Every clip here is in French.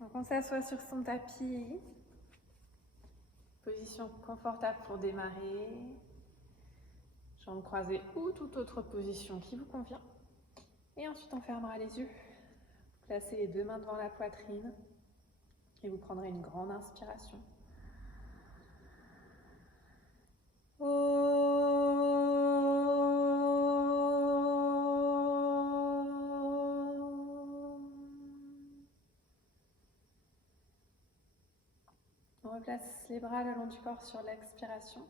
Donc on s'assoit sur son tapis, position confortable pour démarrer, jambes croisées ou toute autre position qui vous convient. Et ensuite on fermera les yeux, placez les deux mains devant la poitrine et vous prendrez une grande inspiration. On replace les bras le long du corps sur l'expiration.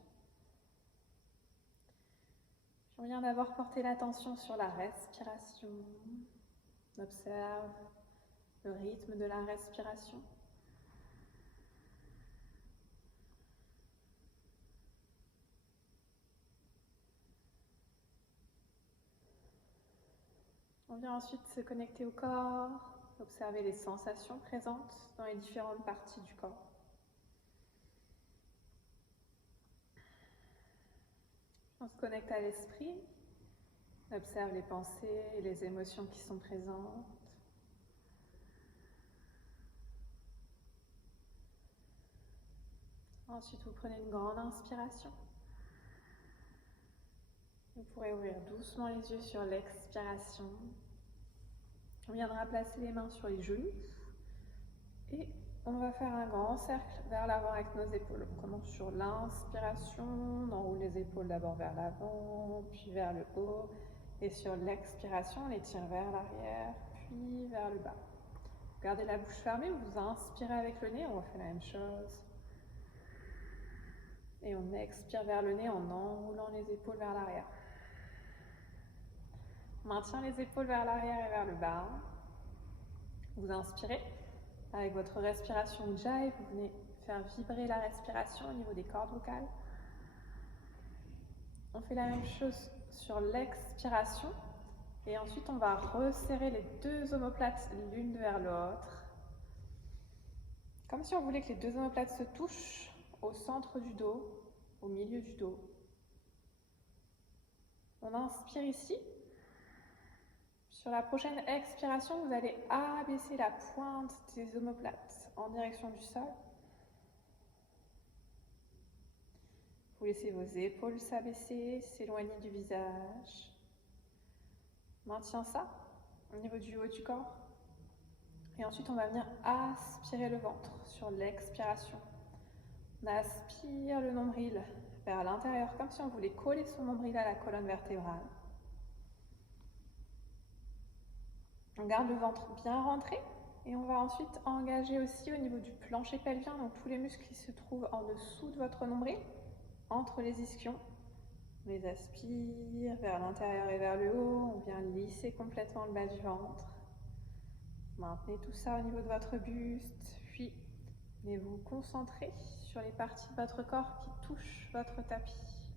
Puis on vient d'abord porter l'attention sur la respiration. On observe le rythme de la respiration. On vient ensuite se connecter au corps, observer les sensations présentes dans les différentes parties du corps. On se connecte à l'esprit, on observe les pensées et les émotions qui sont présentes. Ensuite, vous prenez une grande inspiration. Vous pourrez ouvrir doucement les yeux sur l'expiration. On viendra placer les mains sur les genoux et on va faire un grand cercle vers l'avant avec nos épaules. On commence sur l'inspiration, on enroule les épaules d'abord vers l'avant, puis vers le haut. Et sur l'expiration, on les tire vers l'arrière, puis vers le bas. Gardez la bouche fermée, vous inspirez avec le nez, on refait la même chose. Et on expire vers le nez en enroulant les épaules vers l'arrière. On maintient les épaules vers l'arrière et vers le bas. Vous inspirez. Avec votre respiration Ujjayi, vous venez faire vibrer la respiration au niveau des cordes vocales. On fait la même chose sur l'expiration. Et ensuite, on va resserrer les deux omoplates l'une vers l'autre. Comme si on voulait que les deux omoplates se touchent au centre du dos, au milieu du dos. On inspire ici. Sur la prochaine expiration, vous allez abaisser la pointe des omoplates en direction du sol. Vous laissez vos épaules s'abaisser, s'éloigner du visage. Maintien ça au niveau du haut du corps. Et ensuite, on va venir aspirer le ventre sur l'expiration. On aspire le nombril vers l'intérieur, comme si on voulait coller son nombril à la colonne vertébrale. On garde le ventre bien rentré et on va ensuite engager aussi au niveau du plancher pelvien, donc tous les muscles qui se trouvent en dessous de votre nombril, entre les ischions. On les aspire vers l'intérieur et vers le haut, on vient lisser complètement le bas du ventre. Maintenez tout ça au niveau de votre buste, puis venez vous concentrer sur les parties de votre corps qui touchent votre tapis.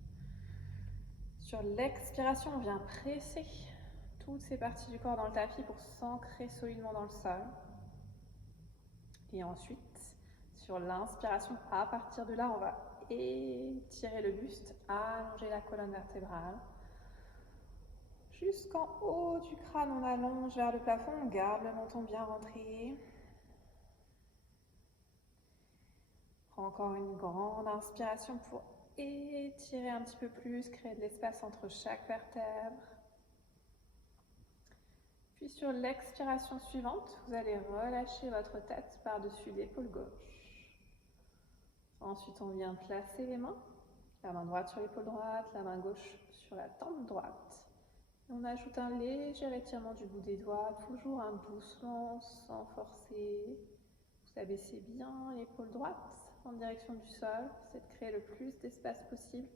Sur l'expiration, on vient presser toutes ces parties du corps dans le tapis pour s'ancrer solidement dans le sol. Et ensuite, sur l'inspiration, à partir de là, on va étirer le buste, allonger la colonne vertébrale. Jusqu'en haut du crâne, on allonge vers le plafond, on garde le menton bien rentré. Prends encore une grande inspiration pour étirer un petit peu plus, créer de l'espace entre chaque vertèbre. Puis sur l'expiration suivante, vous allez relâcher votre tête par-dessus l'épaule gauche. Ensuite, on vient placer les mains, la main droite sur l'épaule droite, la main gauche sur la tempe droite. Et on ajoute un léger étirement du bout des doigts, toujours un doucement, sans forcer. Vous abaissez bien l'épaule droite en direction du sol, c'est de créer le plus d'espace possible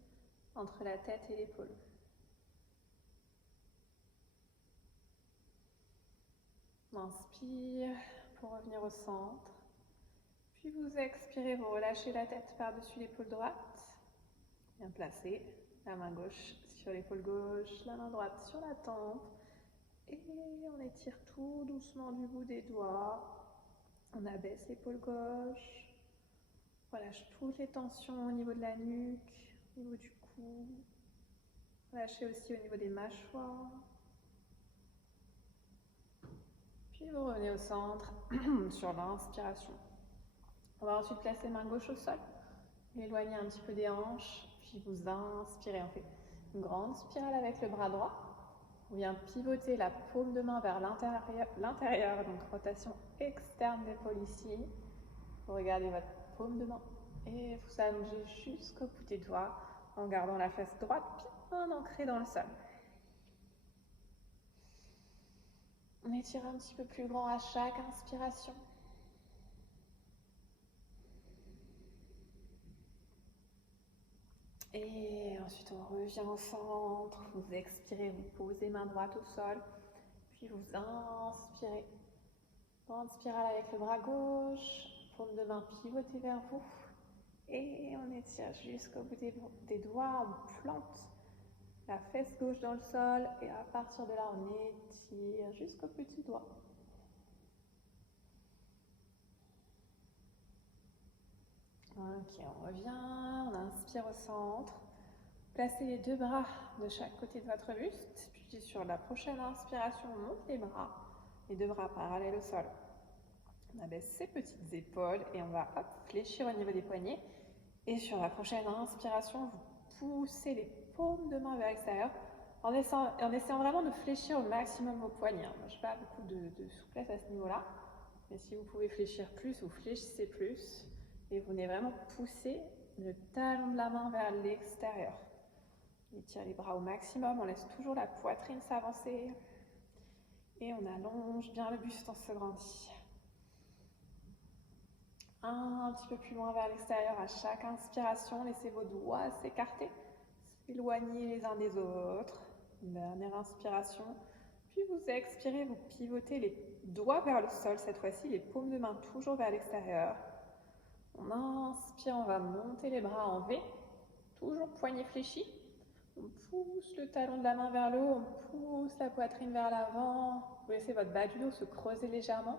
entre la tête et l'épaule. On inspire pour revenir au centre. Puis vous expirez, vous relâchez la tête par-dessus l'épaule droite. Bien placé, la main gauche sur l'épaule gauche, la main droite sur la tempe. Et on étire tout doucement du bout des doigts. On abaisse l'épaule gauche. Relâche toutes les tensions au niveau de la nuque, au niveau du cou. Relâchez aussi au niveau des mâchoires. Puis vous revenez au centre sur l'inspiration. On va ensuite placer main gauche au sol, éloigner un petit peu des hanches, puis vous inspirez. On fait une grande spirale avec le bras droit. On vient pivoter la paume de main vers l'intérieur, donc rotation externe d'épaule ici. Vous regardez votre paume de main et vous allongez jusqu'au bout des doigts en gardant la fesse droite bien ancrée dans le sol. On étire un petit peu plus grand à chaque inspiration. Et ensuite on revient au centre, vous expirez, vous posez main droite au sol, puis vous inspirez. Grande spirale avec le bras gauche, paume de main pivotée vers vous. Et on étire jusqu'au bout des doigts, on plante la fesse gauche dans le sol et à partir de là on étire jusqu'au petit doigt. Ok, on revient, on inspire au centre. Placez les deux bras de chaque côté de votre buste, puis sur la prochaine inspiration, on monte les bras, les deux bras parallèles au sol. On abaisse ses petites épaules et on va fléchir au niveau des poignets. Et sur la prochaine inspiration, vous poussez les paumes de main vers l'extérieur en essayant vraiment de fléchir au maximum vos poignets. Moi, je n'ai pas beaucoup de souplesse à ce niveau-là, mais si vous pouvez fléchir plus, vous fléchissez plus. Et vous venez vraiment pousser le talon de la main vers l'extérieur. On étire les bras au maximum, on laisse toujours la poitrine s'avancer. Et on allonge bien le buste, on se grandit. Un petit peu plus loin vers l'extérieur à chaque inspiration, laissez vos doigts s'écarter, s'éloigner les uns des autres. Dernière inspiration, puis vous expirez, vous pivotez les doigts vers le sol, cette fois-ci les paumes de main toujours vers l'extérieur. On inspire, on va monter les bras en V, toujours poignet fléchi. On pousse le talon de la main vers le haut, on pousse la poitrine vers l'avant. Vous laissez votre bas du dos se creuser légèrement.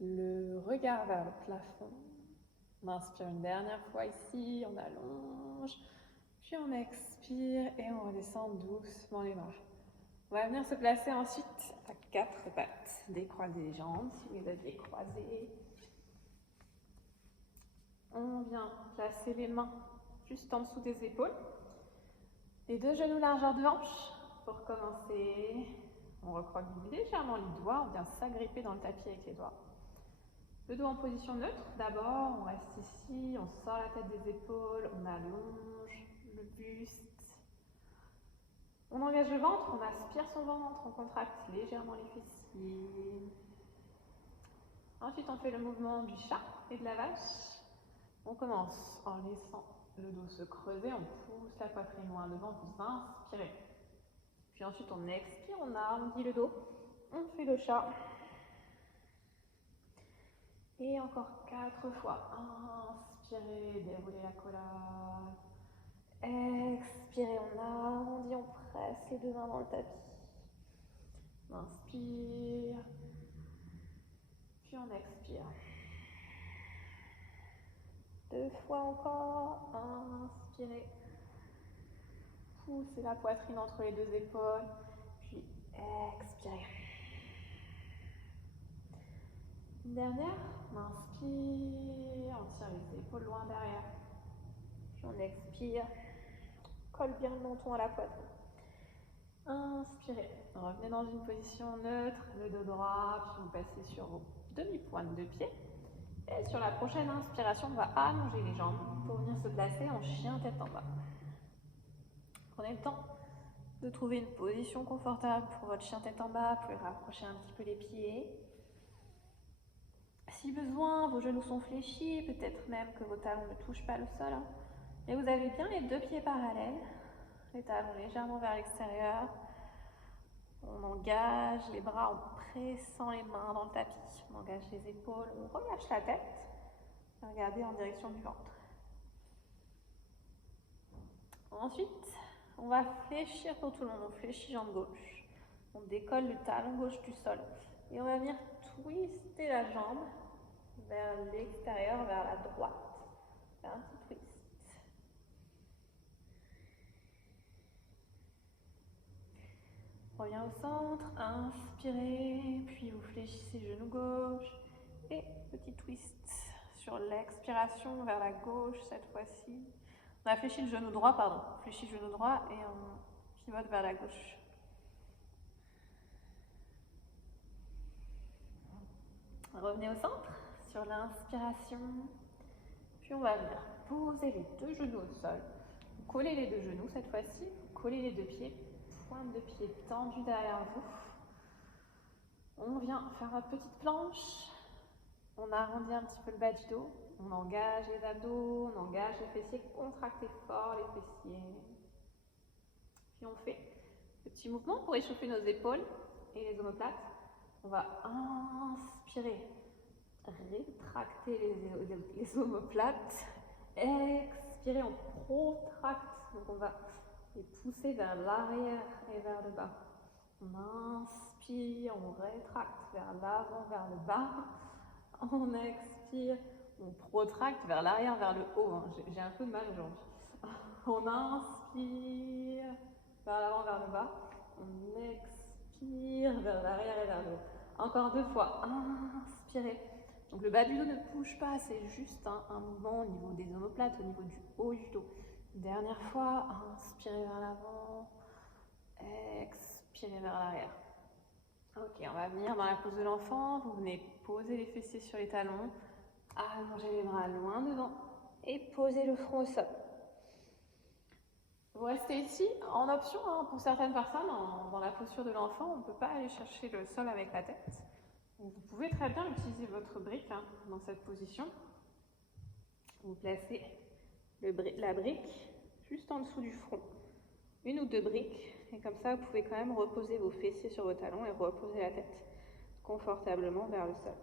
Le regard vers le plafond. On inspire une dernière fois ici, on allonge, puis on expire et on redescend doucement les bras. On va venir se placer ensuite à quatre pattes. Décroisez les jambes si vous les aviez croisées. On vient placer les mains juste en dessous des épaules. Les deux genoux largeur de hanche. Pour commencer, on recroque légèrement les doigts, on vient s'agripper dans le tapis avec les doigts. Le dos en position neutre, d'abord, on reste ici, on sort la tête des épaules, on allonge le buste. On engage le ventre, on aspire son ventre, on contracte légèrement les fessiers. Ensuite, on fait le mouvement du chat et de la vache. On commence en laissant le dos se creuser, on pousse la poitrine loin devant, vous inspirez. Puis ensuite, on expire, on arrondit le dos, on fait le chat. Et encore 4 fois. Inspirez, déroulez la collade. Expirez, on arrondit, on presse les deux mains dans le tapis. Inspire. Puis on expire. 2 fois encore. Inspirez. Poussez la poitrine entre les deux épaules. Puis expirez. Une dernière, on inspire, on tire les épaules loin derrière. Puis on expire, colle bien le menton à la poitrine. Inspirez, revenez dans une position neutre, le dos droit, puis vous passez sur vos demi-pointes de pied. Et sur la prochaine inspiration, on va allonger les jambes pour venir se placer en chien tête en bas. Prenez le temps de trouver une position confortable pour votre chien tête en bas, vous pouvez rapprocher un petit peu les pieds. Si besoin, vos genoux sont fléchis, peut-être même que vos talons ne touchent pas le sol. Et vous avez bien les deux pieds parallèles, les talons légèrement vers l'extérieur. On engage les bras en pressant les mains dans le tapis. On engage les épaules, on relâche la tête. Et regardez en direction du ventre. Ensuite, on va fléchir pour tout le monde. On fléchit jambe gauche. On décolle le talon gauche du sol. Et on va venir twister la jambe vers l'extérieur, vers la droite. Faire un petit twist. Reviens au centre, inspirez, puis vous fléchissez genou gauche et petit twist sur l'expiration vers la gauche cette fois-ci. On a fléchi le genou droit, pardon, on fléchit le genou droit et on pivote vers la gauche. Revenez au centre sur l'inspiration, puis on va venir poser les deux genoux au sol. Collez les deux genoux cette fois-ci, collez les deux pieds, pointe de pied tendue derrière vous. On vient faire notre petite planche, on arrondit un petit peu le bas du dos, on engage les abdos, on engage les fessiers, contractez fort les fessiers. Puis on fait le petit mouvement pour échauffer nos épaules et les omoplates. On va inspirer, rétracter les omoplates, expirer, on protracte, donc on va les pousser vers l'arrière et vers le bas. On inspire, on rétracte vers l'avant, vers le bas. On expire, on protracte vers l'arrière, vers le haut. J'ai un peu de mal aujourd'hui. On inspire vers l'avant, vers le bas. On expire vers l'arrière et vers le haut. Encore deux fois. Inspirez. Donc le bas du dos ne bouge pas, c'est juste un mouvement au niveau des omoplates, au niveau du haut du dos. Dernière fois, inspirez vers l'avant, expirez vers l'arrière. Ok, on va venir dans la pose de l'enfant, vous venez poser les fessiers sur les talons, allonger les bras loin devant et poser le front au sol. Vous restez ici, en option, pour certaines personnes, dans la posture de l'enfant, on ne peut pas aller chercher le sol avec la tête. Donc vous pouvez très bien utiliser votre brique dans cette position. Vous placez la brique juste en dessous du front, une ou deux briques, et comme ça vous pouvez quand même reposer vos fessiers sur vos talons et reposer la tête confortablement vers le sol.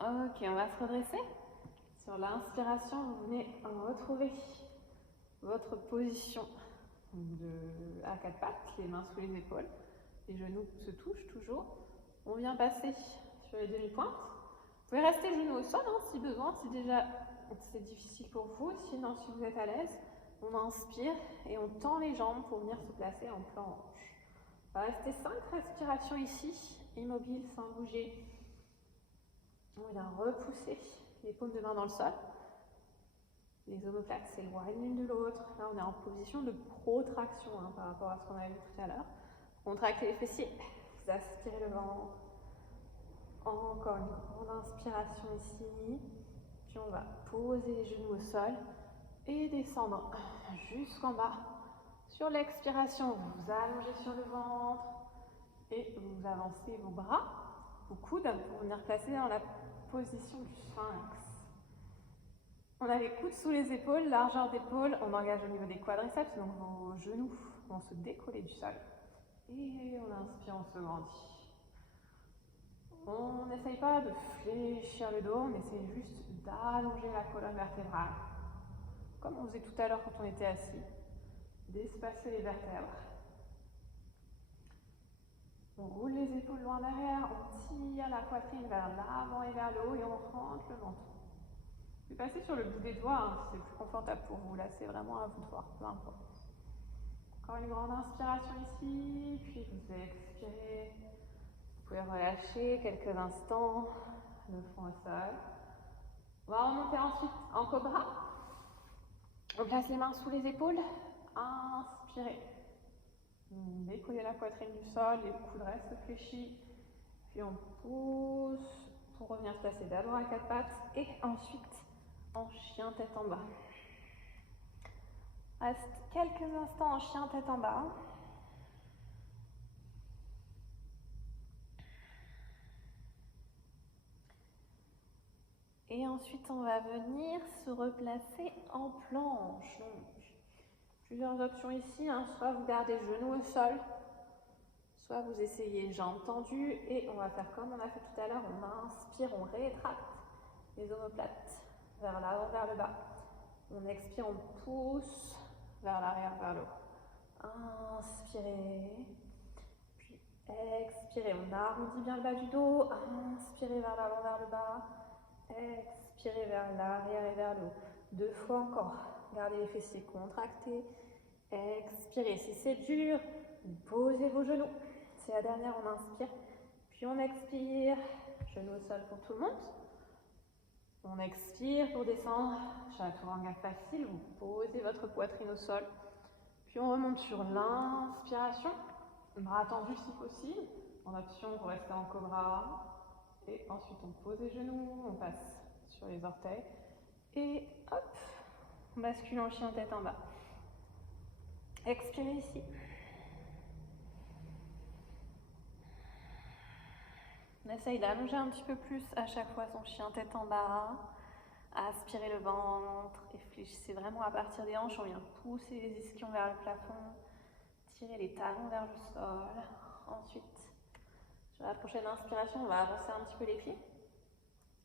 Ok, on va se redresser. Sur l'inspiration, vous venez retrouver votre position à quatre pattes, les mains sous les épaules, les genoux se touchent toujours. On vient passer sur les demi-pointes. Vous pouvez rester genoux au sol si besoin, si déjà c'est difficile pour vous. Sinon, si vous êtes à l'aise, on inspire et on tend les jambes pour venir se placer en planche. On va rester 5 respirations ici, immobile, sans bouger. On vient repousser les paumes de main dans le sol. Les omoplates s'éloignent l'une de l'autre. Là, on est en position de protraction par rapport à ce qu'on avait vu tout à l'heure. Contractez les fessiers, vous aspirez le ventre. Encore une grande inspiration ici. Puis on va poser les genoux au sol et descendre jusqu'en bas. Sur l'expiration, vous allongez sur le ventre et vous avancez vos bras, vos coudes pour venir placer dans la position du sphinx. On a les coudes sous les épaules, largeur d'épaule, on engage au niveau des quadriceps, donc vos genoux vont se décoller du sol. Et on inspire, on se grandit. On n'essaye pas de fléchir le dos, on essaye juste d'allonger la colonne vertébrale. Comme on faisait tout à l'heure quand on était assis. D'espacer les vertèbres. On roule les épaules loin derrière, on tire la poitrine vers l'avant et vers le haut et on rentre le menton. Vous pouvez passer sur le bout des doigts si c'est plus confortable pour vous. Là, c'est vraiment à vous de voir, peu importe. Encore une grande inspiration ici, puis vous expirez. Vous pouvez relâcher quelques instants le front au sol. On va remonter ensuite en cobra. On place les mains sous les épaules. Inspirez. Décollez la poitrine du sol, les coudes restent fléchis. Puis on pousse pour revenir se placer d'abord à quatre pattes et ensuite en chien tête en bas. Reste quelques instants en chien tête en bas. Et ensuite, on va venir se replacer en planche. Donc, plusieurs options ici, soit vous gardez genoux au sol, soit vous essayez jambes tendues et on va faire comme on a fait tout à l'heure, on inspire, on rétracte les omoplates vers l'avant, vers le bas. On expire, on pousse vers l'arrière, vers le haut. Inspirez, puis expirez, on arrondit bien le bas du dos, inspirez vers l'avant, vers le bas. Expirez vers l'arrière et vers le haut. 2 fois encore. Gardez les fessiers contractés. Expirez. Si c'est dur, posez vos genoux. C'est la dernière, on inspire. Puis on expire. Genoux au sol pour tout le monde. On expire pour descendre. Chaturanga facile. Vous posez votre poitrine au sol. Puis on remonte sur l'inspiration. Bras tendus si possible. En option, vous restez en cobra. Et ensuite, on pose les genoux. On passe sur les orteils. Et hop, on bascule en chien tête en bas. Expirez ici. On essaye d'allonger un petit peu plus à chaque fois son chien tête en bas. Aspirez le ventre et fléchissez vraiment à partir des hanches. On vient pousser les ischions vers le plafond. Tirez les talons vers le sol. Ensuite, sur la prochaine inspiration, on va avancer un petit peu les pieds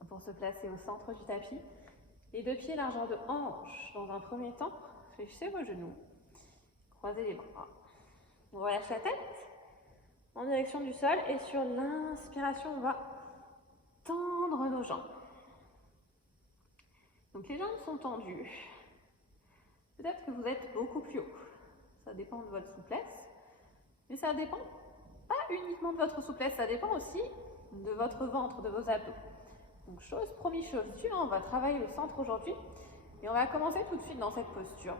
pour se placer au centre du tapis. Les deux pieds largeur de hanche. Dans un premier temps, fléchissez vos genoux. Croisez les bras. On relâche la tête en direction du sol et sur l'inspiration, on va tendre nos jambes. Donc les jambes sont tendues. Peut-être que vous êtes beaucoup plus haut. Ça dépend de votre souplesse. Mais ça dépend pas uniquement de votre souplesse, ça dépend aussi de votre ventre, de vos abdos. Donc chose promis, chose due, on va travailler le centre aujourd'hui. Et on va commencer tout de suite dans cette posture.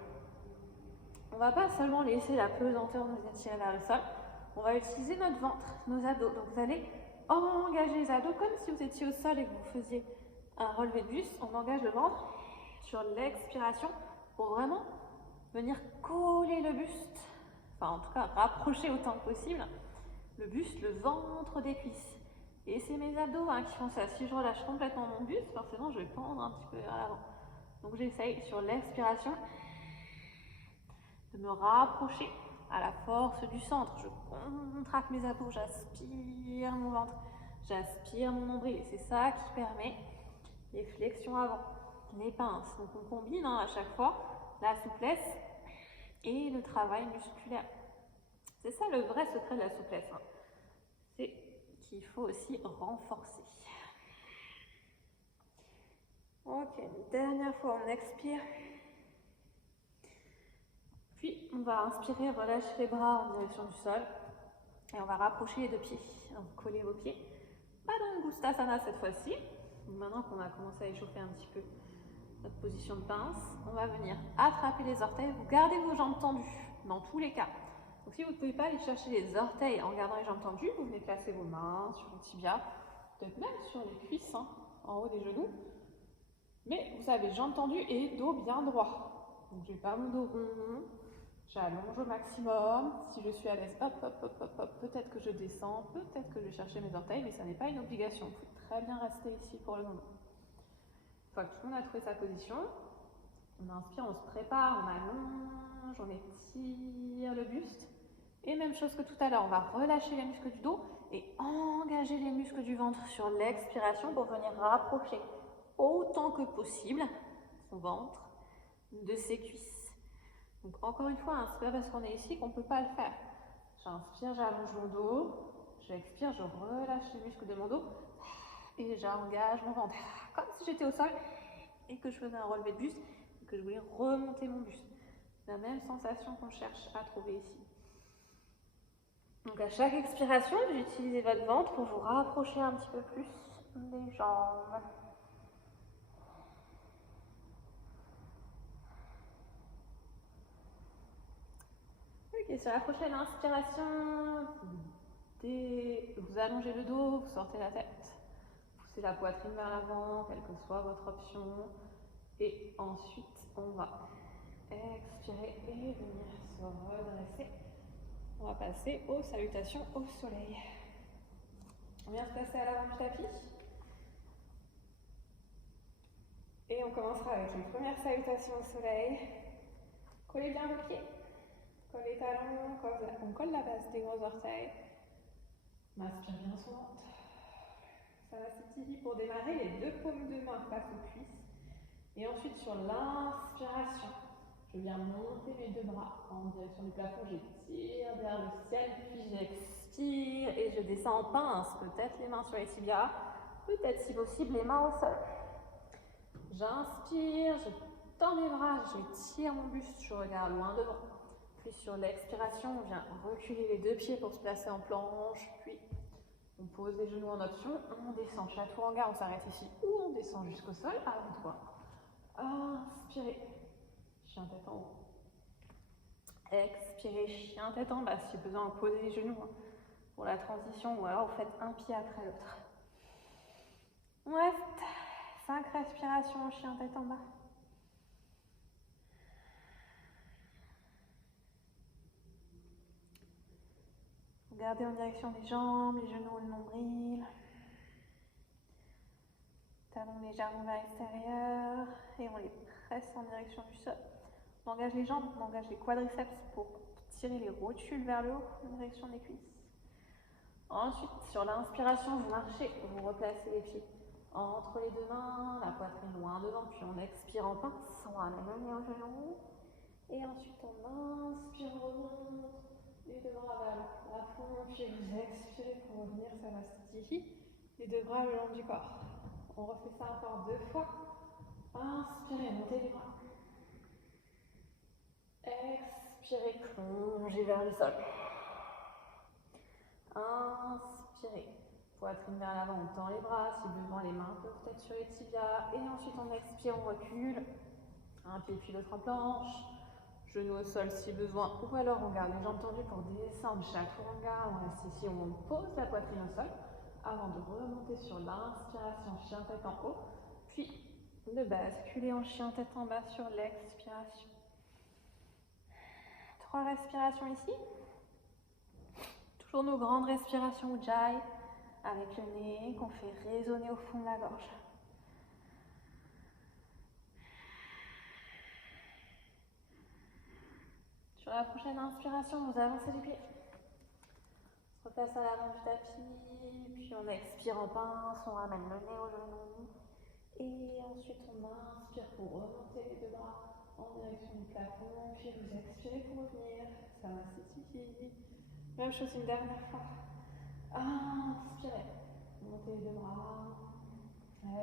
On ne va pas seulement laisser la pesanteur nous attirer vers le sol. On va utiliser notre ventre, nos abdos. Donc vous allez engager les abdos comme si vous étiez au sol et que vous faisiez un relevé de buste. On engage le ventre sur l'expiration pour vraiment venir coller le buste. Enfin en tout cas rapprocher autant que possible le buste, le ventre des cuisses. Et c'est mes abdos qui font ça. Si je relâche complètement mon buste, forcément je vais pendre un petit peu vers l'avant. Donc j'essaye sur l'expiration de me rapprocher à la force du centre. Je contracte mes abdos, j'aspire mon ventre, j'aspire mon nombril. Et c'est ça qui permet les flexions avant, les pinces. Donc on combine à chaque fois la souplesse et le travail musculaire. C'est ça le vrai secret de la souplesse. C'est qu'il faut aussi renforcer. Ok, une dernière fois, on expire. Puis, on va inspirer, relâcher les bras en direction du sol. Et on va rapprocher les deux pieds. Donc, collez vos pieds. Pas dans le Gustasana cette fois-ci. Maintenant qu'on a commencé à échauffer un petit peu notre position de pince, on va venir attraper les orteils. Vous gardez vos jambes tendues, dans tous les cas. Donc, si vous ne pouvez pas aller chercher les orteils en gardant les jambes tendues, vous venez placer vos mains sur le tibia, peut-être même sur les cuisses, en haut des genoux. Mais vous avez jambes tendues et dos bien droit. Donc, je n'ai pas mon dos rond. J'allonge au maximum. Si je suis à l'aise, hop, hop, hop, hop, hop. Peut-être que je descends, peut-être que je vais chercher mes orteils, mais ça n'est pas une obligation. Il faut très bien rester ici pour le moment. Une fois que tout le monde a trouvé sa position, on inspire, on se prépare, on allonge, on étire le buste. Et même chose que tout à l'heure, on va relâcher les muscles du dos et engager les muscles du ventre sur l'expiration pour venir rapprocher autant que possible son ventre de ses cuisses. Donc encore une fois, c'est pas parce qu'on est ici qu'on ne peut pas le faire. J'inspire, j'allonge mon dos, j'expire, je relâche les muscles de mon dos et j'engage mon ventre. Comme si j'étais au sol et que je faisais un relevé de buste et que je voulais remonter mon buste. La même sensation qu'on cherche à trouver ici. Donc à chaque expiration, vous utilisez votre ventre pour vous rapprocher un petit peu plus des jambes. Ok, sur la prochaine inspiration, vous allongez le dos, vous sortez la tête, poussez la poitrine vers l'avant, quelle que soit votre option. Et ensuite, on va expirer et venir se redresser. On va passer aux salutations au soleil. On vient se placer à l'avant du tapis. Et on commencera avec une première salutation au soleil. Collez bien vos pieds. Collez les talons, on colle la base des gros orteils. On inspire bien son ventre. Ça va s'étirer pour démarrer, les deux paumes de main face aux cuisses. Et ensuite, sur l'inspiration, je viens monter mes deux bras en direction du plafond. J'étire vers le ciel, puis j'expire et je descends en pince. Peut-être les mains sur les tibias, peut-être si possible les mains au sol. J'inspire, je tends les bras, j'étire mon buste, je regarde loin devant. Puis sur l'expiration, on vient reculer les deux pieds pour se placer en planche. Puis on pose les genoux en option, on descend chaturanga, on s'arrête ici ou on descend jusqu'au sol, avant toi. Inspirez, chien tête en haut. Expirez, chien tête en bas, si besoin, vous posez les genoux pour la transition ou alors vous faites un pied après l'autre. On reste 5 respirations, chien tête en bas. Regardez en direction des jambes, les genoux, le nombril. Talons légèrement vers l'extérieur et on les presse en direction du sol. On engage les jambes, on engage les quadriceps pour tirer les rotules vers le haut en direction des cuisses. Ensuite, sur l'inspiration, vous marchez, vous replacez les pieds entre les deux mains, la poitrine loin devant, puis on expire en pince, on ramène le nez au genou. Et ensuite, on inspire, on remonte les deux bras vers le plafond, puis vous expirez pour revenir, ça va stiffy. Les deux bras le long du corps. On refait ça encore 2 fois. Inspirez, montez les bras. Expirez, plongez vers le sol. Inspirez, poitrine vers l'avant, on tend les bras, si besoin les mains peuvent être sur les tibias. Et ensuite on expire, on recule. Un pied puis l'autre en planche. Genoux au sol si besoin. Ou alors on garde les jambes tendues pour descendre chaturanga. On reste ici, on pose la poitrine au sol. Avant de remonter sur l'inspiration, chien tête en haut. Puis de basculer en chien tête en bas sur l'expiration. 3 respirations ici. Toujours nos grandes respirations Ujjayi avec le nez qu'on fait résonner au fond de la gorge. Sur la prochaine inspiration, vous avancez les pieds. On se replace à l'avant du tapis, puis on expire en pince, on ramène le nez au genou. Et ensuite on inspire pour remonter les deux bras en direction du plafond, puis vous expirez pour revenir, ça va s'étirer. Même chose une dernière fois. Inspirez, montez les deux bras,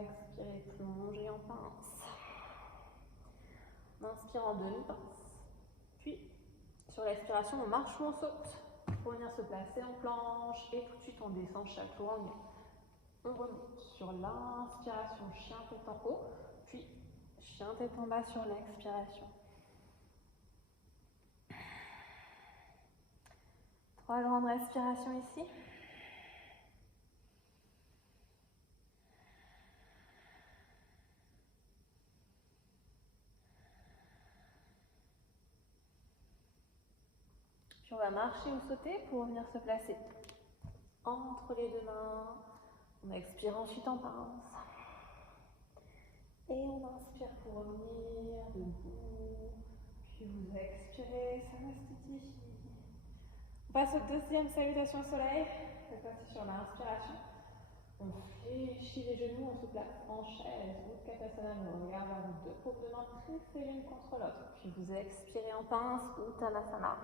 expirez, plongez en pince. On inspire en demi-pince. Puis, sur l'expiration, on marche ou on saute pour venir se placer en planche et tout de suite on descend chaturanga. On remonte sur l'inspiration, chien tête en haut, puis chien tête en bas sur l'expiration. 3 grandes respirations ici. Puis on va marcher ou sauter pour venir se placer entre les deux mains. On expire ensuite en pince. Et on inspire pour revenir debout. Puis vous expirez, ça reste ici. On passe aux deuxième salutation au soleil. Cette fois-ci sur l'inspiration. On fléchit les genoux, on se place en chaise, Utkatasana, on regarde vers vous, 2 paumes de main pressées l'une contre l'autre. Puis vous expirez en pince, Uttanasana.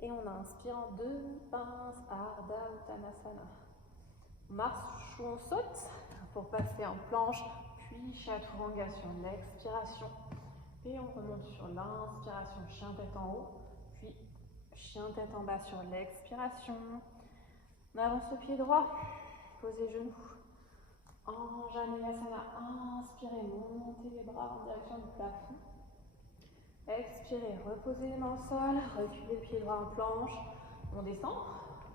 Et on inspire en demi-pince, Ardha Uttanasana. On marche ou on saute pour passer en planche, puis chaturanga sur l'expiration. Et on remonte sur l'inspiration, chien tête en haut, puis chien tête en bas sur l'expiration. On avance le pied droit, posez les genoux. Anjaneyasana, inspirez, montez les bras en direction du plafond. Expirez, reposez les mains au sol, reculez le pied droit en planche. On descend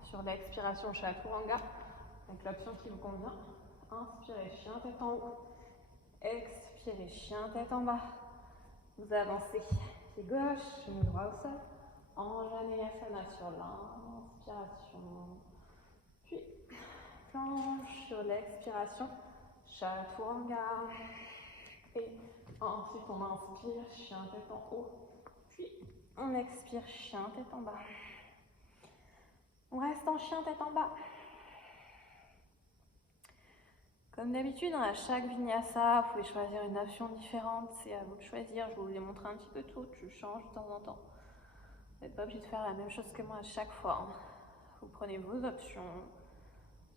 sur l'expiration, chaturanga, avec l'option qui vous convient. Inspirez, chien tête en haut. Expirez, chien tête en bas. Vous avancez, pied gauche, genou droit au sol. Anjaneyasana sur l'inspiration. Puis, planche sur l'expiration, chaturanga. Et ensuite, on inspire, chien tête en haut. Puis, on expire, chien tête en bas. On reste en chien tête en bas. Comme d'habitude, à chaque vinyasa, vous pouvez choisir une option différente. C'est à vous de choisir. Je vais vous les montrer un petit peu toutes. Je change de temps en temps. Vous n'êtes pas obligé de faire la même chose que moi à chaque fois. Vous prenez vos options.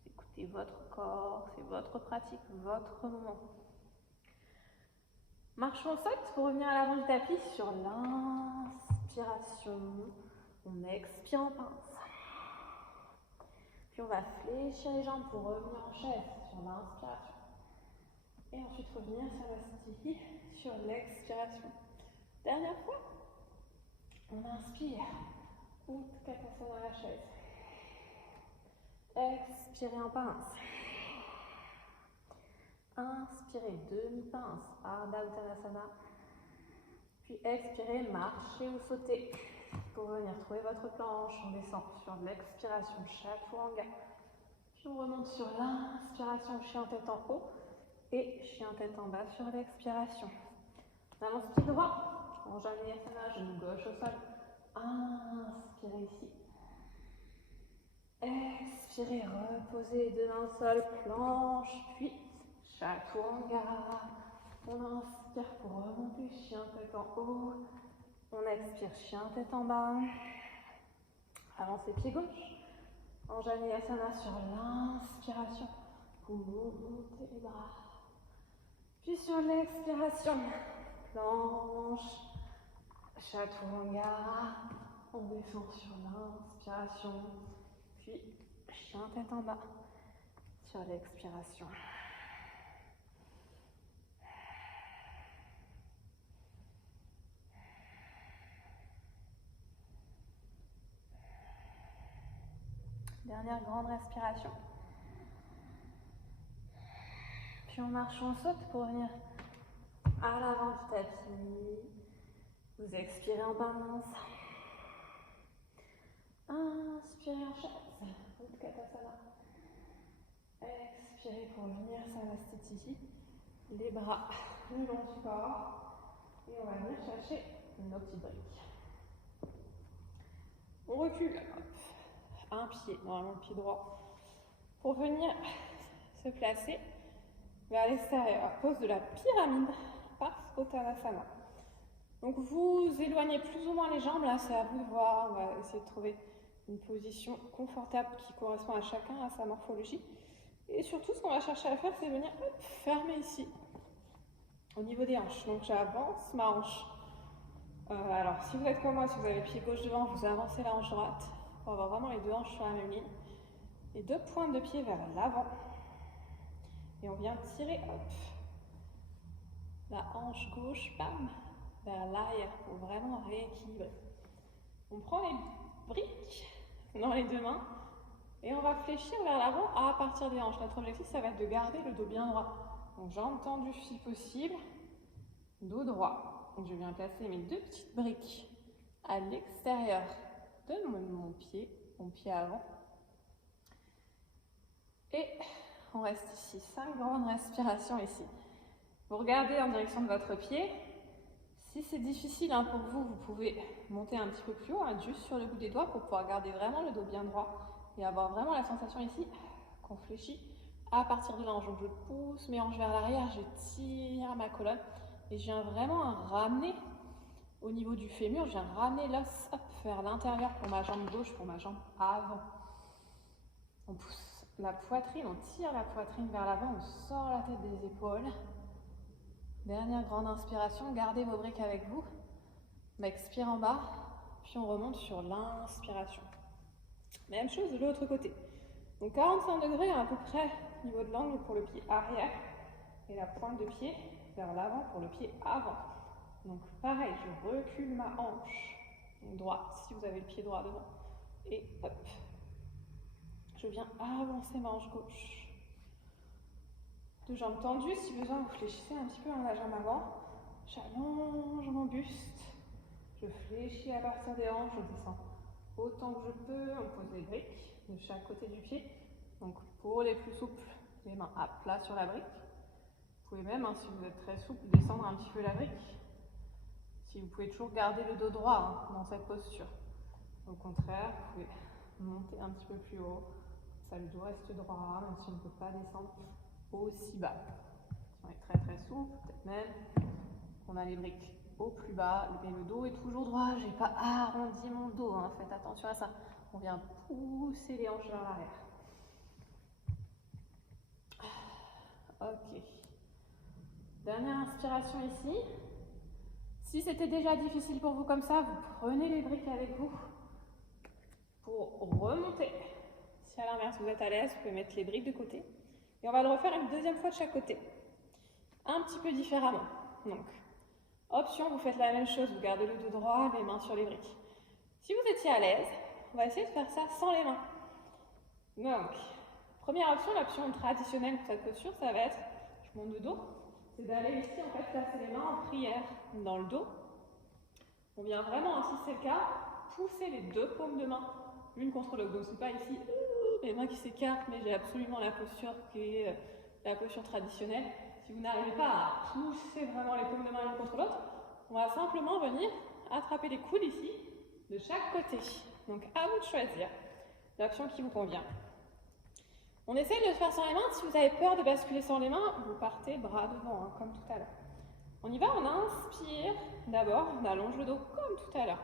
Vous écoutez votre corps. C'est votre pratique, votre moment. Marchons saute pour revenir à l'avant du tapis sur l'inspiration. On expire en pince. Puis on va fléchir les jambes pour revenir en chaise sur l'inspiration. Et ensuite revenir sur la stilly sur l'expiration. Dernière fois. On inspire. Utkatasana à la chaise. Expirez en pince. Inspirez, demi-pince, Ardha Uttanasana. Puis expirez, marchez ou sautez. Pour venir trouver votre planche, on descend sur l'expiration, Chaturanga. Puis on remonte sur l'inspiration, chien tête en haut. Et chien tête en bas sur l'expiration. On avance pied droit, en Janeyasana, genou gauche au sol. Inspirez ici. Expirez, reposez deux mains au sol, planche, puis Chaturanga. On inspire pour remonter, chien tête en haut. On expire, chien tête en bas. Avancez pied gauche. En Janeyasana sur l'inspiration. Vous montez les bras. Puis sur l'expiration, planche, Chaturanga. On descend sur l'inspiration. Puis chien tête en bas sur l'expiration. Dernière grande respiration. Puis on marche, on saute pour venir à l'avant du tapis. Vous expirez en pince. Inspirez en chaise. Utkatasana. Expirez pour venir Savastiti. Les bras le long du corps. Et on va venir chercher nos petites briques. On recule. Un pied, normalement le pied droit, pour venir se placer vers l'extérieur, à pose de la pyramide, Parsvottanasana. Donc vous éloignez plus ou moins les jambes, là c'est à vous de voir, on va essayer de trouver une position confortable qui correspond à chacun, à sa morphologie. Et surtout ce qu'on va chercher à faire, c'est venir fermer ici, au niveau des hanches. Donc j'avance ma hanche. Alors si vous êtes comme moi, si vous avez le pied gauche devant, vous avancez la hanche droite. Pour avoir vraiment les deux hanches sur la même ligne. Les deux pointes de pied vers l'avant. Et on vient tirer, la hanche gauche, bam, vers l'arrière pour vraiment rééquilibrer. On prend les briques dans les deux mains et on va fléchir vers l'avant à partir des hanches. Notre objectif, ça va être de garder le dos bien droit. Donc jambes tendues si possible, dos droit. Donc je viens placer mes deux petites briques à l'extérieur de mon pied avant. Et on reste ici, 5 grandes respirations ici. Vous regardez en direction de votre pied. Si c'est difficile pour vous, vous pouvez monter un petit peu plus haut, juste sur le bout des doigts pour pouvoir garder vraiment le dos bien droit et avoir vraiment la sensation ici qu'on fléchit à partir de l'ange. Donc je pousse mes hanches vers l'arrière, je tire ma colonne et je viens vraiment ramener au niveau du fémur, je viens ramener l'os vers l'intérieur pour ma jambe gauche, pour ma jambe avant. On pousse la poitrine, on tire la poitrine vers l'avant, on sort la tête des épaules. Dernière grande inspiration, gardez vos briques avec vous. On expire en bas, puis on remonte sur l'inspiration. Même chose de l'autre côté. Donc 45 degrés à peu près au niveau de l'angle pour le pied arrière et la pointe de pied vers l'avant pour le pied avant. Donc pareil, je recule ma hanche droite si vous avez le pied droit devant. Et hop, je viens avancer ma hanche gauche. Deux jambes tendues, si besoin vous fléchissez un petit peu la jambe avant. J'allonge mon buste. Je fléchis à partir des hanches, je descends autant que je peux. On pose les briques de chaque côté du pied. Donc pour les plus souples, les mains à plat sur la brique. Vous pouvez même, si vous êtes très souple, descendre un petit peu la brique. Si vous pouvez toujours garder le dos droit dans cette posture. Au contraire, vous pouvez monter un petit peu plus haut. Ça, le dos reste droit, même si on ne peut pas descendre aussi bas. Si on est très très souple, peut-être même qu'on a les briques au plus bas, mais le dos est toujours droit. Je n'ai pas arrondi mon dos, faites attention à ça. On vient pousser les hanches vers l'arrière. Ok. Dernière inspiration ici. Si c'était déjà difficile pour vous comme ça, vous prenez les briques avec vous pour remonter. Si à l'inverse vous êtes à l'aise, vous pouvez mettre les briques de côté. Et on va le refaire une deuxième fois de chaque côté. Un petit peu différemment. Donc, option, vous faites la même chose, vous gardez le dos droit, les mains sur les briques. Si vous étiez à l'aise, on va essayer de faire ça sans les mains. Donc, première option, l'option traditionnelle pour cette posture, ça va être, je monte le dos, c'est d'aller ici en fait placer les mains en prière dans le dos. On vient vraiment, si c'est le cas, pousser les deux paumes de main l'une contre l'autre. Donc c'est pas ici les mains qui s'écartent, mais j'ai absolument la posture qui est la posture traditionnelle. Si vous n'arrivez pas à pousser vraiment les paumes de main l'une contre l'autre, on va simplement venir attraper les coudes ici de chaque côté. Donc à vous de choisir l'option qui vous convient. On essaie de le faire sans les mains. Si vous avez peur de basculer sans les mains, vous partez bras devant, hein, comme tout à l'heure. On y va, on inspire d'abord, on allonge le dos comme tout à l'heure.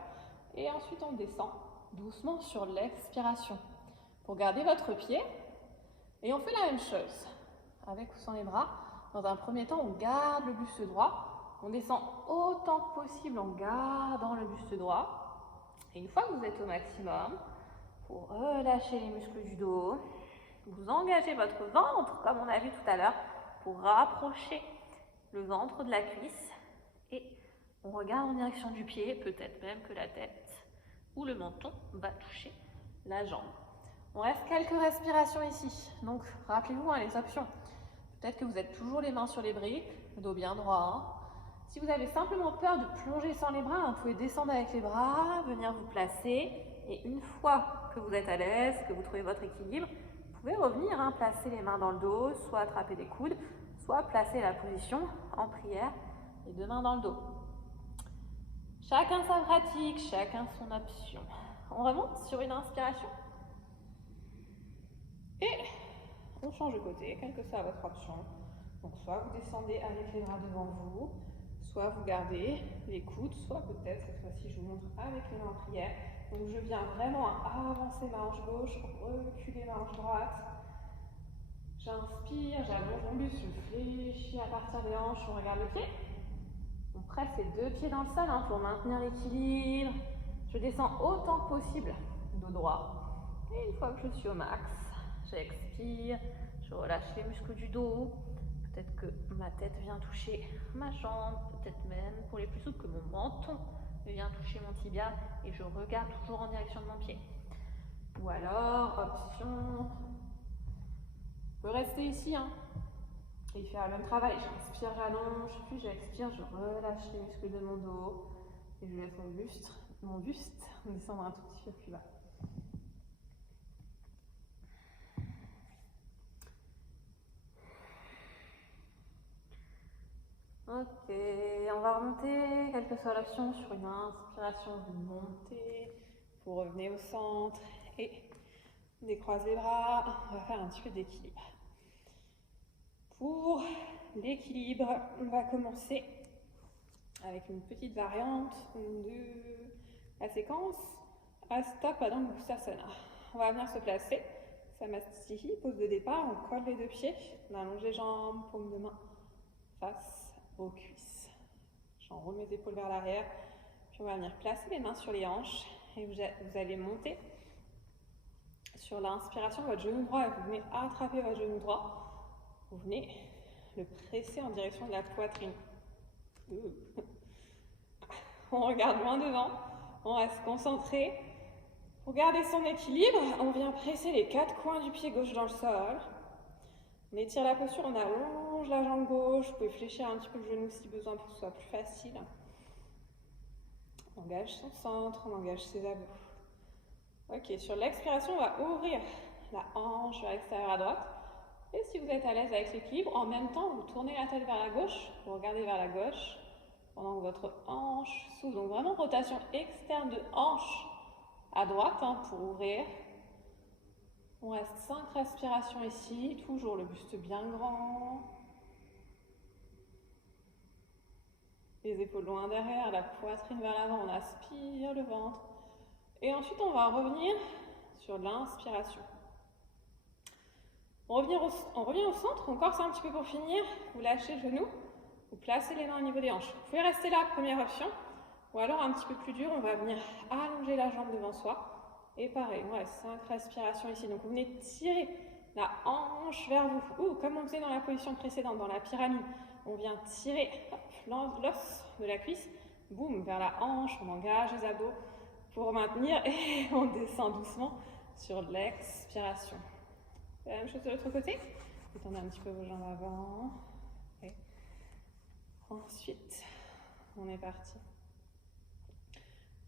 Et ensuite on descend doucement sur l'expiration. Pour garder votre pied, et on fait la même chose, avec ou sans les bras. Dans un premier temps, on garde le buste droit. On descend autant que possible en gardant le buste droit. Et une fois que vous êtes au maximum, vous relâchez les muscles du dos. Vous engagez votre ventre, comme on a vu tout à l'heure, pour rapprocher le ventre de la cuisse. Et on regarde en direction du pied, peut-être même que la tête ou le menton va toucher la jambe. On reste quelques respirations ici. Donc, rappelez-vous les options. Peut-être que vous êtes toujours les mains sur les briques, le dos bien droit. Si vous avez simplement peur de plonger sans les bras, vous pouvez descendre avec les bras, venir vous placer. Et une fois que vous êtes à l'aise, que vous trouvez votre équilibre, vous pouvez revenir, placer les mains dans le dos, soit attraper les coudes, soit placer la position en prière, les deux mains dans le dos. Chacun sa pratique, chacun son option. On remonte sur une inspiration. Et on change de côté, quelle que soit votre option. Donc soit vous descendez avec les bras devant vous, soit vous gardez les coudes, soit peut-être cette fois-ci je vous montre avec les mains en prière. Donc je viens vraiment à avancer ma hanche gauche, reculer ma hanche droite. J'inspire, j'allonge mon buste, je fléchis à partir des hanches, on regarde le pied. On presse les deux pieds dans le sol pour maintenir l'équilibre. Je descends autant que possible, dos droit. Et une fois que je suis au max, j'expire, je relâche les muscles du dos. Peut-être que ma tête vient toucher ma jambe, peut-être même, pour les plus souples, que mon menton vient toucher mon tibia et je regarde toujours en direction de mon pied. Ou alors, option, je peux rester ici et faire le même travail. J'inspire, j'allonge, puis j'expire, je relâche les muscles de mon dos et je laisse mon buste descendre un tout petit peu plus bas. Ok, on va remonter, quelle que soit l'option, sur une inspiration, vous montez, vous revenez au centre et décroisez les bras. On va faire un petit peu d'équilibre. Pour l'équilibre, on va commencer avec une petite variante de la séquence Hasta Padangusthasana. On va venir se placer, Samastiti, pose de départ, on colle les deux pieds, on allonge les jambes, paume de main face aux cuisses. J'enroule mes épaules vers l'arrière, puis on va venir placer les mains sur les hanches et vous allez monter sur l'inspiration votre genou droit et vous venez attraper votre genou droit. Vous venez le presser en direction de la poitrine. On regarde loin devant, on reste concentré. Pour garder son équilibre, on vient presser les quatre coins du pied gauche dans le sol. On étire la posture, on allonge la jambe gauche. Vous pouvez fléchir un petit peu le genou si besoin pour que ce soit plus facile. On engage son centre, on engage ses abdos. Ok, sur l'expiration, on va ouvrir la hanche vers l'extérieur à droite. Et si vous êtes à l'aise avec l'équilibre, en même temps, vous tournez la tête vers la gauche, vous regardez vers la gauche, pendant que votre hanche s'ouvre. Donc vraiment rotation externe de hanche à droite pour ouvrir. On reste 5 respirations ici, toujours le buste bien grand. Les épaules loin derrière, la poitrine vers l'avant, on aspire le ventre. Et ensuite, on va revenir sur l'inspiration. On revient au centre, on corse un petit peu pour finir. Vous lâchez le genou, Vous placez les mains au niveau des hanches. Vous pouvez rester là, première option. Ou alors un petit peu plus dur, on va venir allonger la jambe devant soi. Et pareil, ouais, 5 respirations ici. Donc vous venez tirer la hanche vers vous. Ou comme on faisait dans la position précédente, dans la pyramide. On vient tirer l'os de la cuisse, boum, vers la hanche, on engage les abdos pour maintenir et on descend doucement sur l'expiration. La même chose de l'autre côté. Vous tendez un petit peu vos jambes avant. Et ensuite, on est parti.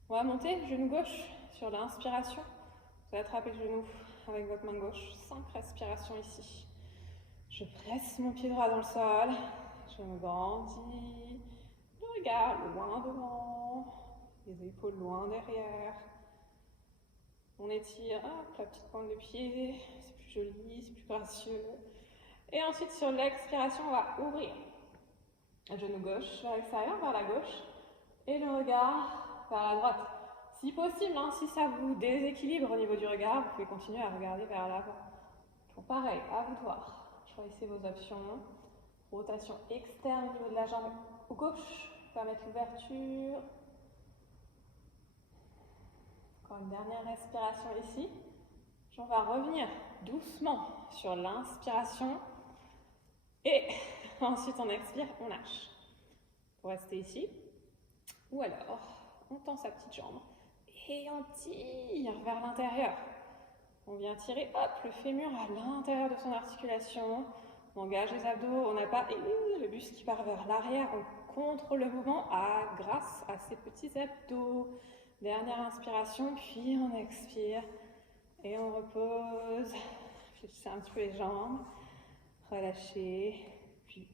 On va monter, genou gauche sur l'inspiration. Vous attrapez le genou avec votre main gauche. 5 respirations ici. Je presse mon pied droit dans le sol. Je me grandis. Le regard loin devant. Les épaules loin derrière. On étire, hop, la petite pointe de pied. C'est plus joli, c'est plus gracieux. Et ensuite, sur l'expiration, on va ouvrir. Le genou gauche vers l'extérieur, vers la gauche. Et le regard vers la droite. Si possible, hein, si ça vous déséquilibre au niveau du regard, vous pouvez continuer à regarder vers l'avant. Toujours pareil, à vous de voir. Choisissez vos options. Rotation externe au niveau de la jambe gauche. Permettre l'ouverture. Encore une dernière respiration ici. On va revenir doucement sur l'inspiration. Et ensuite on expire, on lâche. Pour rester ici. Ou alors, on tend sa petite jambe. Et on tire vers l'intérieur. On vient tirer, hop, le fémur à l'intérieur de son articulation. On engage les abdos, on n'a pas le buste qui part vers l'arrière. On contrôle le mouvement grâce à ces petits abdos. Dernière inspiration, puis on expire. Et on repose. Fléchissez un petit peu les jambes. Relâchez. Puis,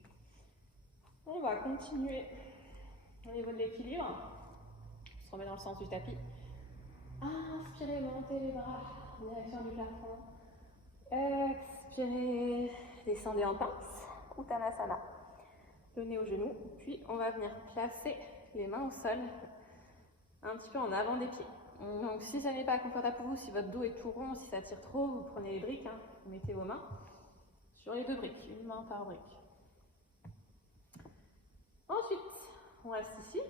on va continuer au niveau de l'équilibre. On se remet dans le sens du tapis. Inspirez, montez les bras en direction du plafond. Expirez, descendez en pince, Uttanasana. Le nez au genou, puis on va venir placer les mains au sol, un petit peu en avant des pieds. Donc si ça n'est pas confortable pour vous, si votre dos est tout rond, si ça tire trop, vous prenez les briques, vous mettez vos mains sur les 2 briques, une main par brique. Ensuite, on reste ici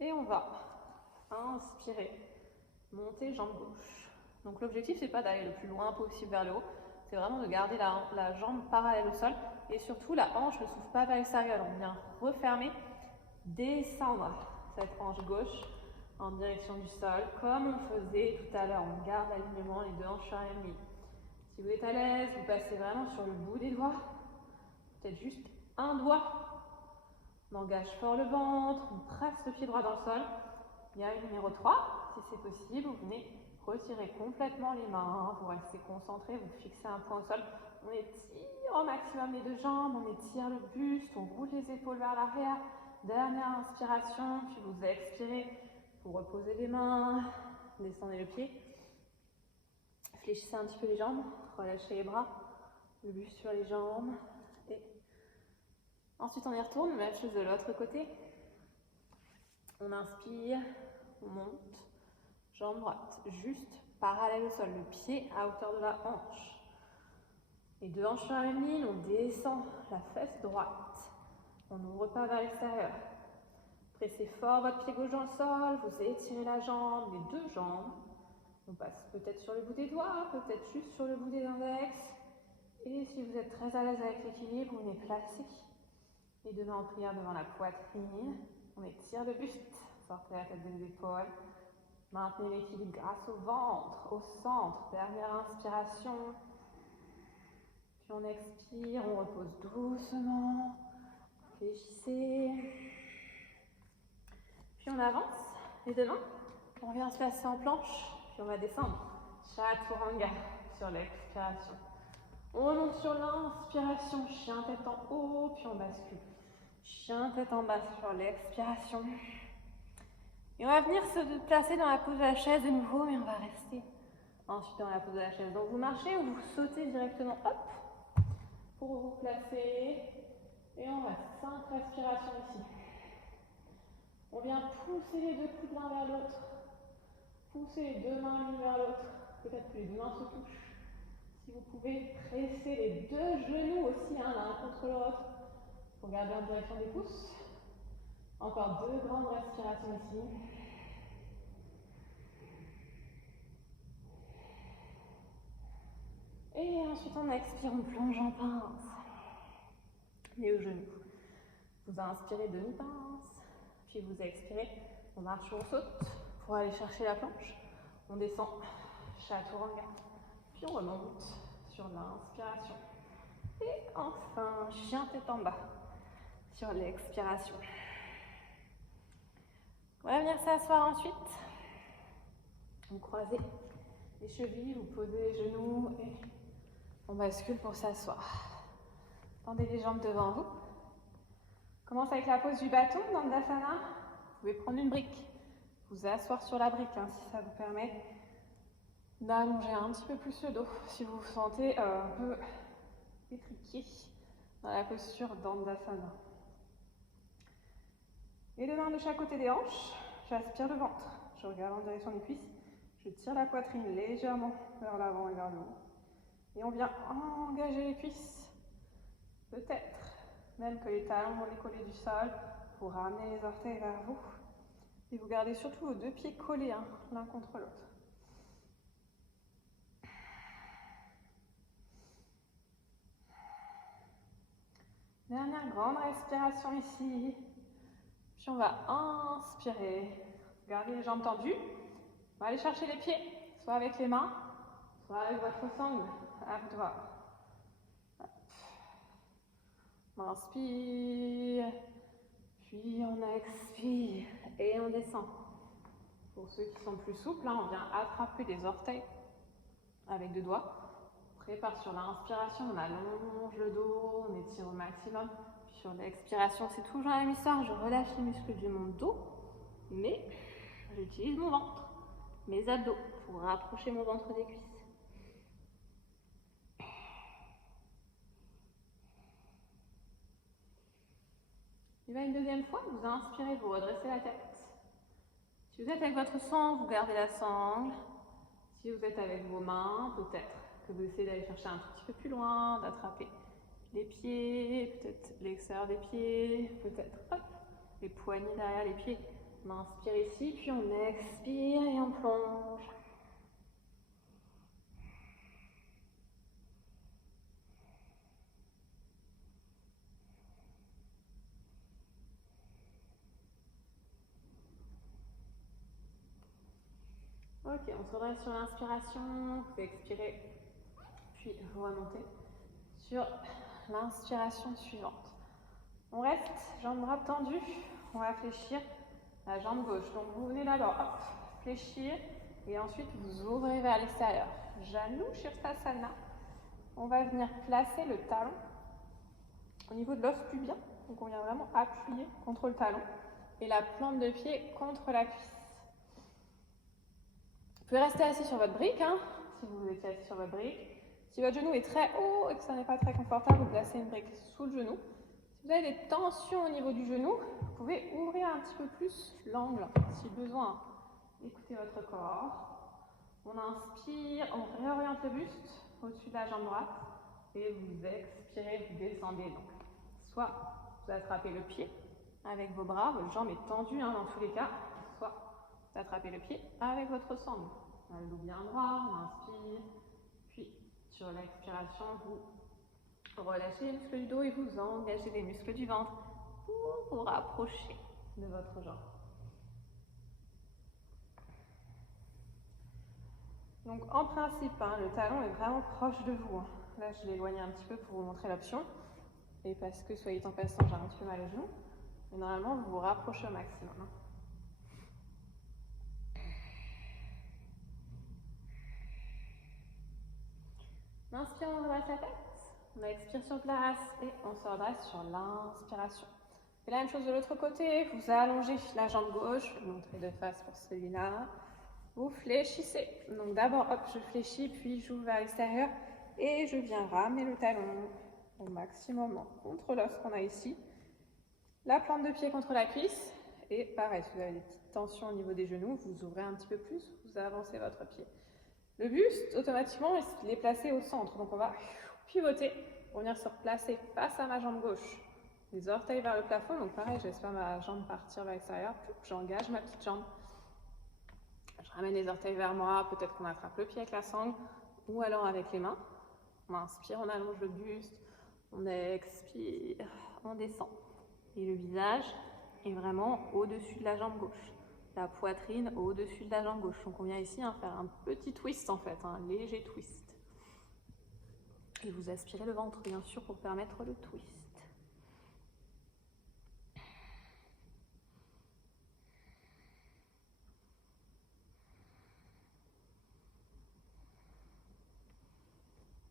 et on va inspirer. Monter jambe gauche. Donc l'objectif, c'est pas d'aller le plus loin possible vers le haut, c'est vraiment de garder la jambe parallèle au sol et surtout la hanche ne s'ouvre pas vers l'extérieur. On vient refermer, descendre cette hanche gauche en direction du sol, comme on faisait tout à l'heure. On garde l'alignement, les 2 hanches sur la même ligne. Si vous êtes à l'aise, vous passez vraiment sur le bout des doigts, peut-être juste un doigt. On engage fort le ventre, on presse le pied droit dans le sol. Il y a une numéro 3. Si c'est possible, vous venez retirer complètement les mains, vous restez concentré, vous fixez un point au sol. On étire au maximum les 2 jambes, on étire le buste, on roule les épaules vers l'arrière. Dernière inspiration, puis vous expirez. Vous reposez les mains, descendez le pied. Fléchissez un petit peu les jambes, relâchez les bras, le buste sur les jambes. Et ensuite on y retourne, même chose de l'autre côté. On inspire, on monte. Jambe droite, juste parallèle au sol, le pied à hauteur de la hanche. Les 2 hanches sur la même ligne, on descend la fesse droite. On n'ouvre pas vers l'extérieur. Pressez fort votre pied gauche dans le sol, vous étirez la jambe, les 2 jambes. On passe peut-être sur le bout des doigts, peut-être juste sur le bout des index. Et si vous êtes très à l'aise avec l'équilibre, on est placé. Les 2 mains en prière devant la poitrine. On étire le buste, sortez la tête des épaules. Maintenez l'équilibre grâce au ventre, au centre. Dernière inspiration. Puis on expire, on repose doucement. Réfléchissez. Puis on avance, les 2 mains. On vient se placer en planche, puis on va descendre. Chaturanga sur l'expiration. On remonte sur l'inspiration, chien tête en haut, puis on bascule. Chien tête en bas sur l'expiration. Et on va venir se placer dans la pose de la chaise de nouveau, mais on va rester ensuite dans la pose de la chaise. Donc vous marchez ou vous sautez directement, hop, pour vous placer. Et on reste 5 respirations ici. On vient pousser les 2 coudes l'un vers l'autre. Poussez les 2 mains l'une vers l'autre. Peut-être que les 2 mains se touchent. Si vous pouvez presser les 2 genoux aussi, l'un contre l'autre. Regardez en direction des pouces. Encore 2 grandes respirations ici. Et ensuite on expire, on plonge en pince. Les genoux. Vous inspirez demi-pince, puis vous expirez, on marche ou on saute pour aller chercher la planche. On descend, chaturanga, puis on remonte sur l'inspiration. Et enfin, chien tête en bas sur l'expiration. On va venir s'asseoir ensuite. Vous croisez les chevilles, vous posez les genoux et on bascule pour s'asseoir. Tendez les jambes devant vous. Commence avec la pose du bâton dans Dandasana. Vous pouvez prendre une brique, vous asseoir sur la brique si ça vous permet d'allonger un petit peu plus le dos. Si vous vous sentez un peu étriqué dans la posture Dandasana. Les 2 mains de chaque côté des hanches. J'aspire le ventre. Je regarde en direction des cuisses. Je tire la poitrine légèrement vers l'avant et vers le haut. Et on vient engager les cuisses. Peut-être même que les talons vont décoller du sol pour ramener les orteils vers vous. Et vous gardez surtout vos 2 pieds collés l'un contre l'autre. Dernière grande respiration ici. Puis on va inspirer. Gardez les jambes tendues. On va aller chercher les pieds, soit avec les mains, soit avec votre sangle. À vous de voir. On inspire, puis on expire et on descend. Pour ceux qui sont plus souples, on vient attraper les orteils avec 2 doigts. On prépare sur l'inspiration, on allonge le dos, on étire au maximum. Puis sur l'expiration, c'est toujours la même histoire, je relâche les muscles de mon dos, mais j'utilise mon ventre, mes abdos, pour rapprocher mon ventre des cuisses. Et bien une deuxième fois, vous inspirez, vous redressez la tête. Si vous êtes avec votre sangle, vous gardez la sangle. Si vous êtes avec vos mains, peut-être que vous essayez d'aller chercher un tout petit peu plus loin, d'attraper les pieds, peut-être l'extérieur des pieds, peut-être les poignets derrière les pieds. On inspire ici, puis on expire et on plonge. Ok, on se redresse sur l'inspiration, vous expirez, puis vous remontez sur l'inspiration suivante. On reste, jambes droites tendues, on va fléchir la jambe gauche. Donc vous venez d'abord, fléchir, et ensuite vous ouvrez vers l'extérieur. Janu Shirsasana. On va venir placer le talon au niveau de l'os pubien. Donc on vient vraiment appuyer contre le talon et la plante de pied contre la cuisse. Vous pouvez rester assis sur votre brique, si vous étiez assis sur votre brique. Si votre genou est très haut et que ça n'est pas très confortable, vous placez une brique sous le genou. Si vous avez des tensions au niveau du genou, vous pouvez ouvrir un petit peu plus l'angle si besoin. Écoutez votre corps. On inspire, on réoriente le buste au-dessus de la jambe droite et vous expirez, vous descendez. Donc, soit vous attrapez le pied avec vos bras, votre jambe est tendue dans tous les cas, soit vous attrapez le pied avec votre sangle. On a le dos bien droit, on inspire, puis sur l'expiration, vous relâchez les muscles du dos et vous engagez les muscles du ventre pour vous rapprocher de votre jambe. Donc en principe, le talon est vraiment proche de vous. Là, je l'ai éloigné un petit peu pour vous montrer l'option. Et parce que, soyez en passant, j'ai un petit peu mal au genou. Mais normalement, vous vous rapprochez au maximum. On inspire, on redresse la tête. On expire sur place et on se redresse sur l'inspiration. Et la même chose de l'autre côté, vous allongez la jambe gauche, je vais montrer de face pour celui-là. Vous fléchissez. Donc d'abord, je fléchis, puis j'ouvre vers l'extérieur et je viens ramener le talon au maximum contre l'os qu'on a ici. La plante de pied contre la cuisse. Et pareil, si vous avez des petites tensions au niveau des genoux, vous ouvrez un petit peu plus, vous avancez votre pied. Le buste, automatiquement, il est placé au centre. Donc on va pivoter pour venir se replacer face à ma jambe gauche Les orteils vers le plafond, donc pareil, je laisse pas ma jambe partir vers l'extérieur. J'engage ma petite jambe. Je ramène les orteils vers moi, peut-être qu'on attrape le pied avec la sangle ou alors avec les mains. On inspire, on allonge le buste, on expire, on descend. Et le visage est vraiment au-dessus de la jambe gauche. La poitrine au-dessus de la jambe gauche. Donc on vient ici faire un petit twist en fait, un léger twist. Et vous aspirez le ventre bien sûr pour permettre le twist.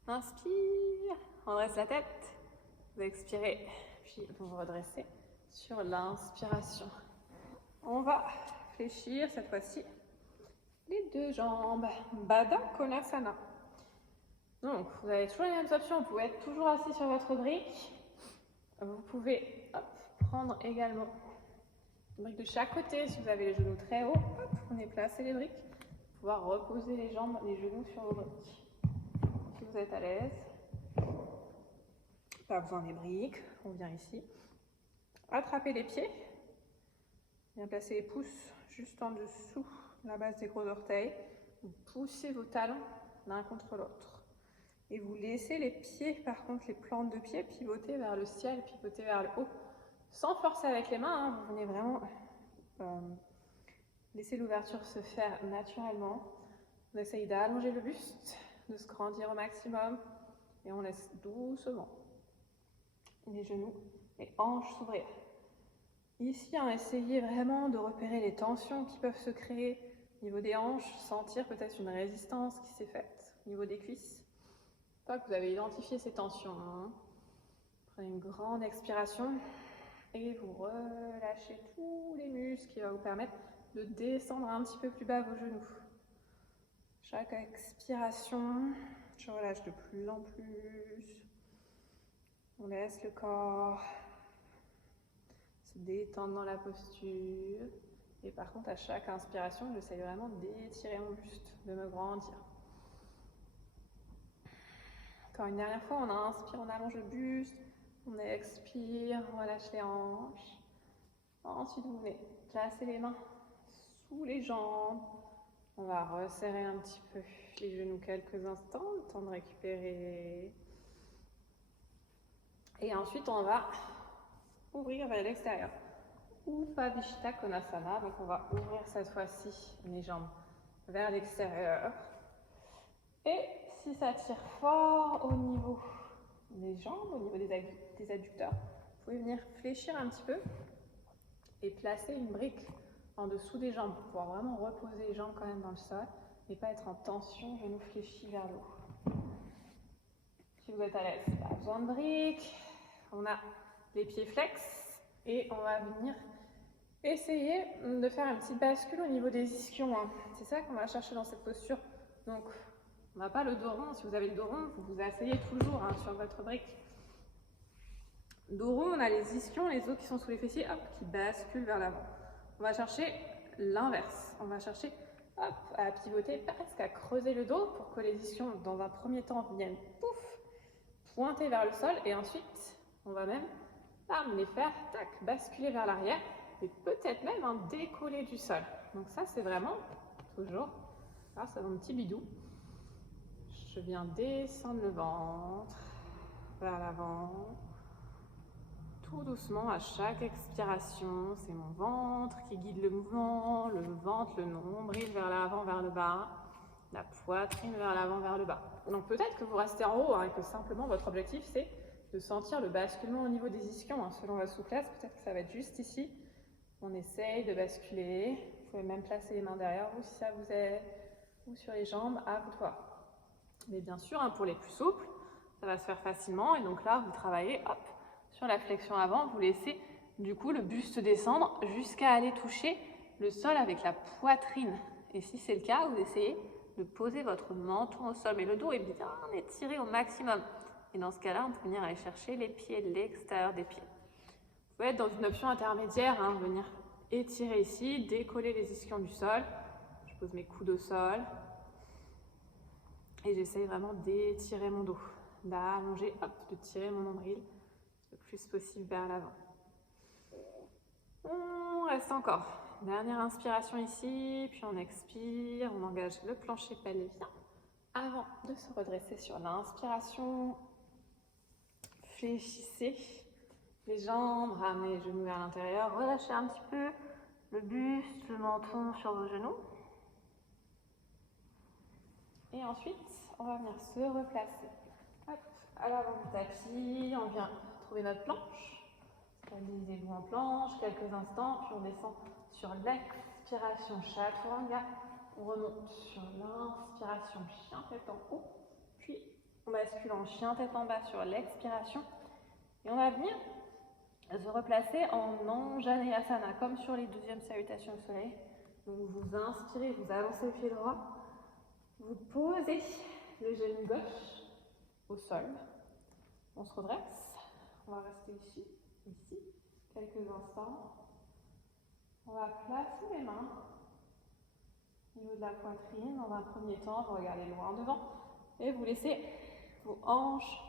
Inspire, on dresse la tête, vous expirez, puis vous vous redressez sur l'inspiration. On va fléchir cette fois-ci les deux jambes, Baddha Konasana. Donc vous avez toujours les mêmes options, vous pouvez être toujours assis sur votre brique, vous pouvez prendre également une brique de chaque côté si vous avez les genoux très hauts, vous venez placer les briques, pouvoir reposer les jambes, les genoux sur vos briques. Si vous êtes à l'aise, pas besoin des briques, on vient ici, attraper les pieds, bien placer les pouces juste en dessous la base des gros orteils, vous poussez vos talons l'un contre l'autre et vous laissez les pieds, par contre les plantes de pieds, pivoter vers le ciel, pivoter vers le haut, sans forcer avec les mains, vous venez vraiment laisser l'ouverture se faire naturellement. On essaye d'allonger le buste, de se grandir au maximum et on laisse doucement les genoux, les hanches s'ouvrir. Ici, essayez vraiment de repérer les tensions qui peuvent se créer au niveau des hanches, sentir peut-être une résistance qui s'est faite au niveau des cuisses. Une fois que vous avez identifié ces tensions, prenez une grande expiration et vous relâchez tous les muscles qui vont vous permettre de descendre un petit peu plus bas vos genoux. Chaque expiration, je relâche de plus en plus. On laisse le corps se détendre dans la posture. Et par contre, à chaque inspiration, j'essaye vraiment d'étirer mon buste, de me grandir. Encore une dernière fois, on inspire, on allonge le buste. On expire, on relâche les hanches. Ensuite, vous venez placer les mains sous les jambes. On va resserrer un petit peu les genoux quelques instants, le temps de récupérer. Et ensuite, on va ouvrir vers l'extérieur. Upavishta Konasana, donc on va ouvrir cette fois-ci les jambes vers l'extérieur. Et si ça tire fort au niveau des jambes, au niveau des adducteurs, vous pouvez venir fléchir un petit peu et placer une brique en dessous des jambes pour pouvoir vraiment reposer les jambes quand même dans le sol et pas être en tension, genoux fléchis vers le haut. Si vous êtes à l'aise, pas besoin de briques. On a les pieds flex et on va venir essayer de faire un petit bascule au niveau des ischions. C'est ça qu'on va chercher dans cette posture. Donc, on n'a pas le dos rond. Si vous avez le dos rond, vous vous asseyez toujours sur votre brique. Dos rond, on a les ischions, les os qui sont sous les fessiers, qui basculent vers l'avant. On va chercher l'inverse. On va chercher à pivoter, presque à creuser le dos pour que les ischions, dans un premier temps, viennent pointer vers le sol. Et ensuite, on va même les faire basculer vers l'arrière et peut-être même décoller du sol. Donc ça, c'est vraiment toujours grâce à mon petit bidou. Je viens descendre le ventre vers l'avant. Tout doucement, à chaque expiration, c'est mon ventre qui guide le mouvement, le ventre, le nombril vers l'avant, vers le bas, la poitrine vers l'avant, vers le bas. Donc peut-être que vous restez en haut et que simplement votre objectif c'est de sentir le basculement au niveau des ischions. Selon votre souplesse, peut-être que ça va être juste ici. On essaye de basculer. Vous pouvez même placer les mains derrière vous si ça vous aide, ou sur les jambes, à vous de voir. Mais bien sûr, pour les plus souples, ça va se faire facilement. Et donc là, vous travaillez sur la flexion avant. Vous laissez du coup le buste descendre jusqu'à aller toucher le sol avec la poitrine. Et si c'est le cas, vous essayez de poser votre menton au sol. Mais le dos est bien étiré au maximum. Et dans ce cas-là, on peut venir aller chercher les pieds, l'extérieur des pieds. Vous pouvez être dans une option intermédiaire, venir étirer ici, décoller les ischions du sol. Je pose mes coudes au sol. Et j'essaye vraiment d'étirer mon dos, d'allonger, de tirer mon nombril le plus possible vers l'avant. On reste encore. Dernière inspiration ici, puis on expire, on engage le plancher pelvien. Avant de se redresser sur l'inspiration, fléchissez les jambes, ramenez les genoux vers l'intérieur, relâchez un petit peu le buste, le menton sur vos genoux. Et ensuite, on va venir se replacer. Hop, à l'avant du tapis, on vient trouver notre planche. Stabilisez-vous en planche quelques instants, puis on descend sur l'expiration chaturanga. On remonte sur l'inspiration chien tête en haut, puis on bascule en chien tête en bas sur l'expiration. Et on va venir se replacer en Anjaneyasana, comme sur les deuxièmes salutations au soleil. Donc vous inspirez, vous avancez le pied droit, vous posez le genou gauche au sol. On se redresse, on va rester ici, quelques instants. On va placer les mains au niveau de la poitrine. Dans un premier temps, vous regardez loin devant et vous laissez vos hanches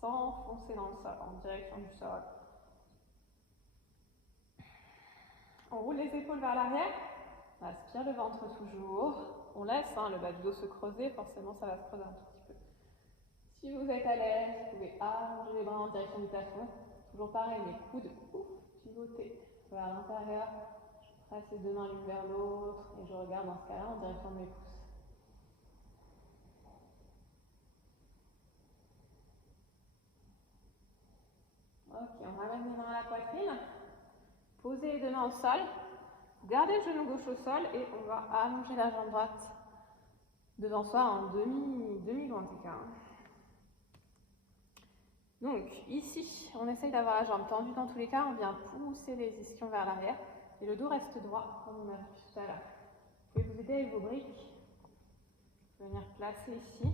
s'enfoncer dans le sol, en direction du sol. On roule les épaules vers l'arrière, on aspire le ventre toujours. On laisse le bas du dos se creuser, forcément ça va se creuser un tout petit peu. Si vous êtes à l'aise, vous pouvez allonger les bras en direction du plafond. Toujours pareil, les coudes pivotés vers l'intérieur. Je presse les deux mains l'une vers l'autre et je regarde dans ce cas-là en direction de mes pouces. Ok, on ramène les mains à la poitrine. Posez les deux mains au sol. Gardez le genou gauche au sol et on va allonger la jambe droite devant soi en demi-guanteka. Donc ici, on essaye d'avoir la jambe tendue dans tous les cas. On vient pousser les ischions vers l'arrière et le dos reste droit comme on a vu tout à l'heure. Vous pouvez vous aider avec vos briques. Venir placer ici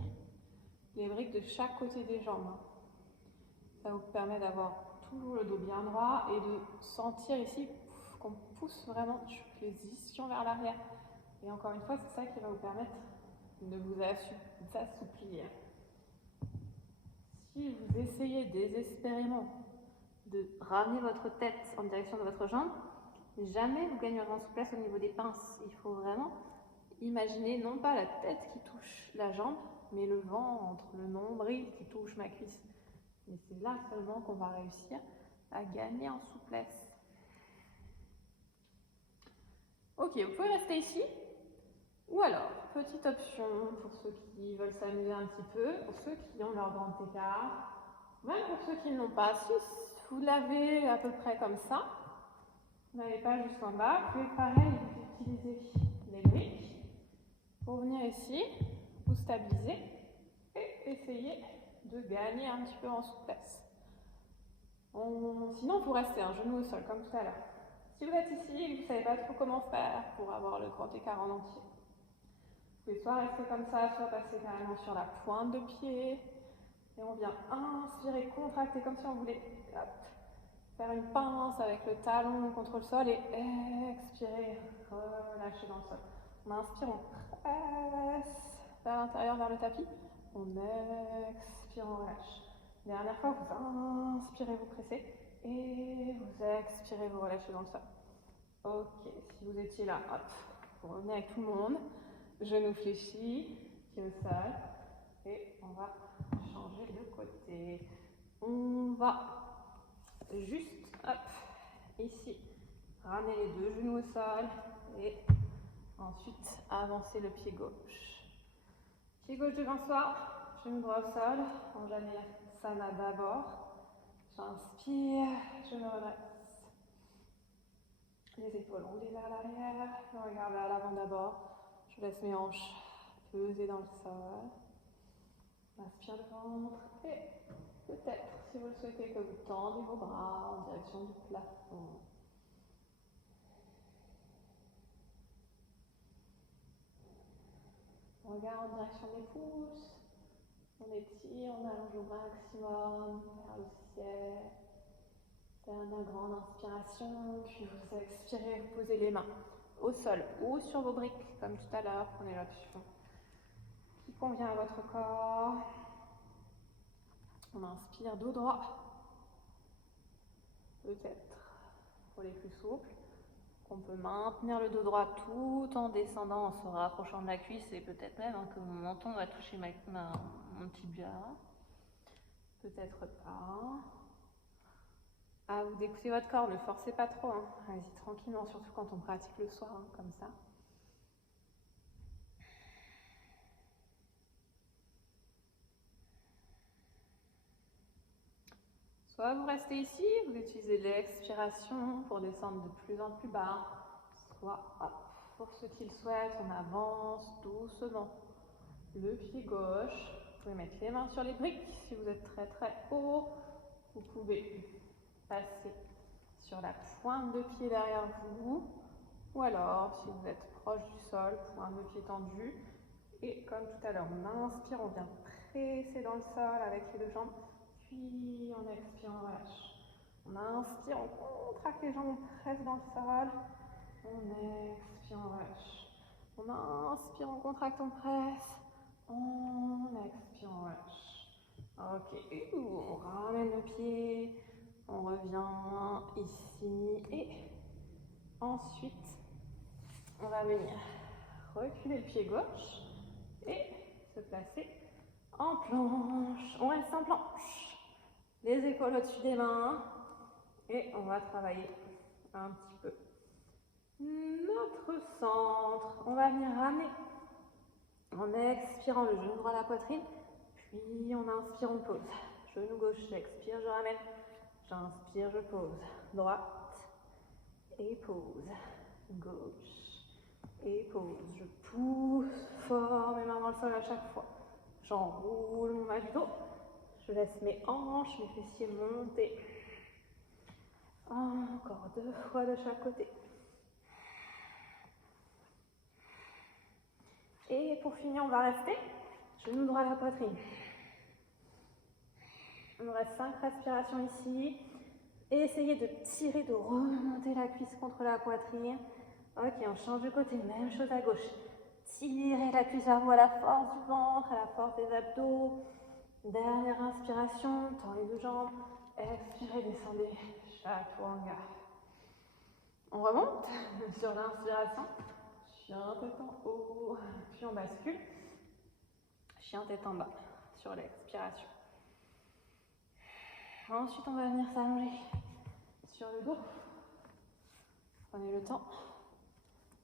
les briques de chaque côté des jambes. Ça vous permet d'avoir toujours le dos bien droit et de sentir ici qu'on pousse vraiment les ischions vers l'arrière. Et encore une fois, c'est ça qui va vous permettre de vous assouplir. Si vous essayez désespérément de ramener votre tête en direction de votre jambe, jamais vous gagnerez en souplesse au niveau des pinces. Il faut vraiment imaginer non pas la tête qui touche la jambe, mais le ventre, le nombril qui touche ma cuisse. Et c'est là seulement qu'on va réussir à gagner en souplesse. Ok, vous pouvez rester ici. Ou alors, petite option pour ceux qui veulent s'amuser un petit peu, pour ceux qui ont leur grand écart, même pour ceux qui ne l'ont pas. Si vous l'avez à peu près comme ça, vous n'allez pas jusqu'en bas, vous pouvez pareil utiliser les briques pour venir ici, vous stabiliser et essayer de gagner un petit peu en souplesse. Sinon, vous restez un genou au sol, comme tout à l'heure. Si vous êtes ici et que vous ne savez pas trop comment faire pour avoir le grand écart en entier, vous pouvez soit rester comme ça, soit passer carrément sur la pointe de pied. Et on vient inspirer, contracter, comme si on voulait faire une pince avec le talon contre le sol et expirer, relâcher dans le sol. On inspire, on presse vers l'intérieur, vers le tapis. On expire, on relâche. Dernière fois, vous inspirez, vous pressez et vous expirez, vous relâchez dans le sol. Ok, si vous étiez là, hop, vous revenez avec tout le monde. Genou fléchi, pied au sol et on va changer de côté. On va juste, hop, ici, ramener les deux genoux au sol et ensuite avancer le pied gauche. Pied gauche devant soi, genou droit au sol, Anjaneyasana d'abord. J'inspire, je me redresse. Les épaules roulées vers l'arrière, je regarde vers l'avant d'abord. Je laisse mes hanches peser dans le sol. Inspire le ventre et peut-être, si vous le souhaitez, que vous tendez vos bras en direction du plafond. On regarde en direction des pouces. On étire, on allonge au maximum vers le ciel. Dernière grande inspiration, puis vous expirez, vous posez les mains au sol ou sur vos briques, comme tout à l'heure. Prenez l'option qui convient à votre corps. On inspire dos droit. peut-être pour les plus souples. On peut maintenir le dos droit tout en descendant, en se rapprochant de la cuisse et peut-être même que mon menton va toucher mon tibia. Peut-être pas. À vous d'écouter votre corps, ne forcez pas trop. Hein. Allez-y tranquillement, surtout quand on pratique le soir, hein, comme ça. Soit vous restez ici, vous utilisez l'expiration pour descendre de plus en plus bas. Soit, hop, pour ceux qui le souhaitent, on avance doucement. Le pied gauche, vous pouvez mettre les mains sur les briques. Si vous êtes très très haut, vous pouvez passer sur la pointe de pied derrière vous. Ou alors, si vous êtes proche du sol, pointe de pied tendue. Et comme tout à l'heure, on inspire, on vient presser dans le sol avec les deux jambes. Puis on expire, on relâche. On inspire, on contracte les jambes, on presse dans le sol. On expire, on relâche. On inspire, on contracte, on presse. On expire, on relâche. Ok, on ramène le pied. On revient ici. Et ensuite, on va venir reculer le pied gauche et se placer en planche. On reste en planche. Les épaules au-dessus des mains. Et on va travailler un petit peu notre centre. On va venir ramener en expirant le genou droit à la poitrine. Puis on inspire, on pose. Genou gauche, j'expire, je ramène. J'inspire, je pose. Droite et pose. Gauche et pose. Je pousse fort mes mains dans le sol à chaque fois. J'enroule mon bas du dos. Je laisse mes hanches, mes fessiers monter. Encore 2 fois de chaque côté. Et pour finir, on va rester genou droit à la poitrine. Il nous reste 5 respirations ici. Et essayez de tirer, de remonter la cuisse contre la poitrine. Ok, on change de côté, même chose à gauche. Tirez la cuisse vers vous à la force du ventre, à la force des abdos. Dernière inspiration, tend les deux jambes. Expirez, descendez, chaturanga. On remonte sur l'inspiration. Chien tête en haut, puis on bascule. Chien tête en bas sur l'expiration. Ensuite, on va venir s'allonger sur le dos. Prenez le temps.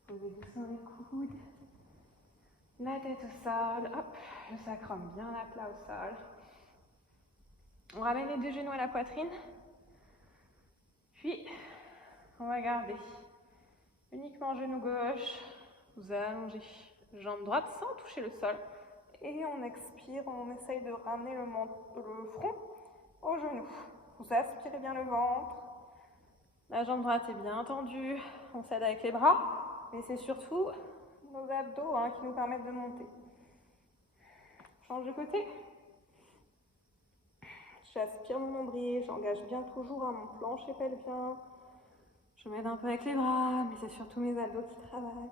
Posez doucement les coudes. La tête au sol. Hop, le sacrum bien à plat au sol. On ramène les deux genoux à la poitrine. Puis, on va garder uniquement genou gauche. Vous allongez jambe droite sans toucher le sol. Et on expire, on essaye de ramener le front au genou. Vous aspirez bien le ventre. La jambe droite est bien tendue. On s'aide avec les bras. Mais c'est surtout nos abdos qui nous permettent de monter. Change de côté. J'aspire mon nombril. J'engage bien toujours mon plancher pelvien. Je m'aide un peu avec les bras, mais c'est surtout mes abdos qui travaillent.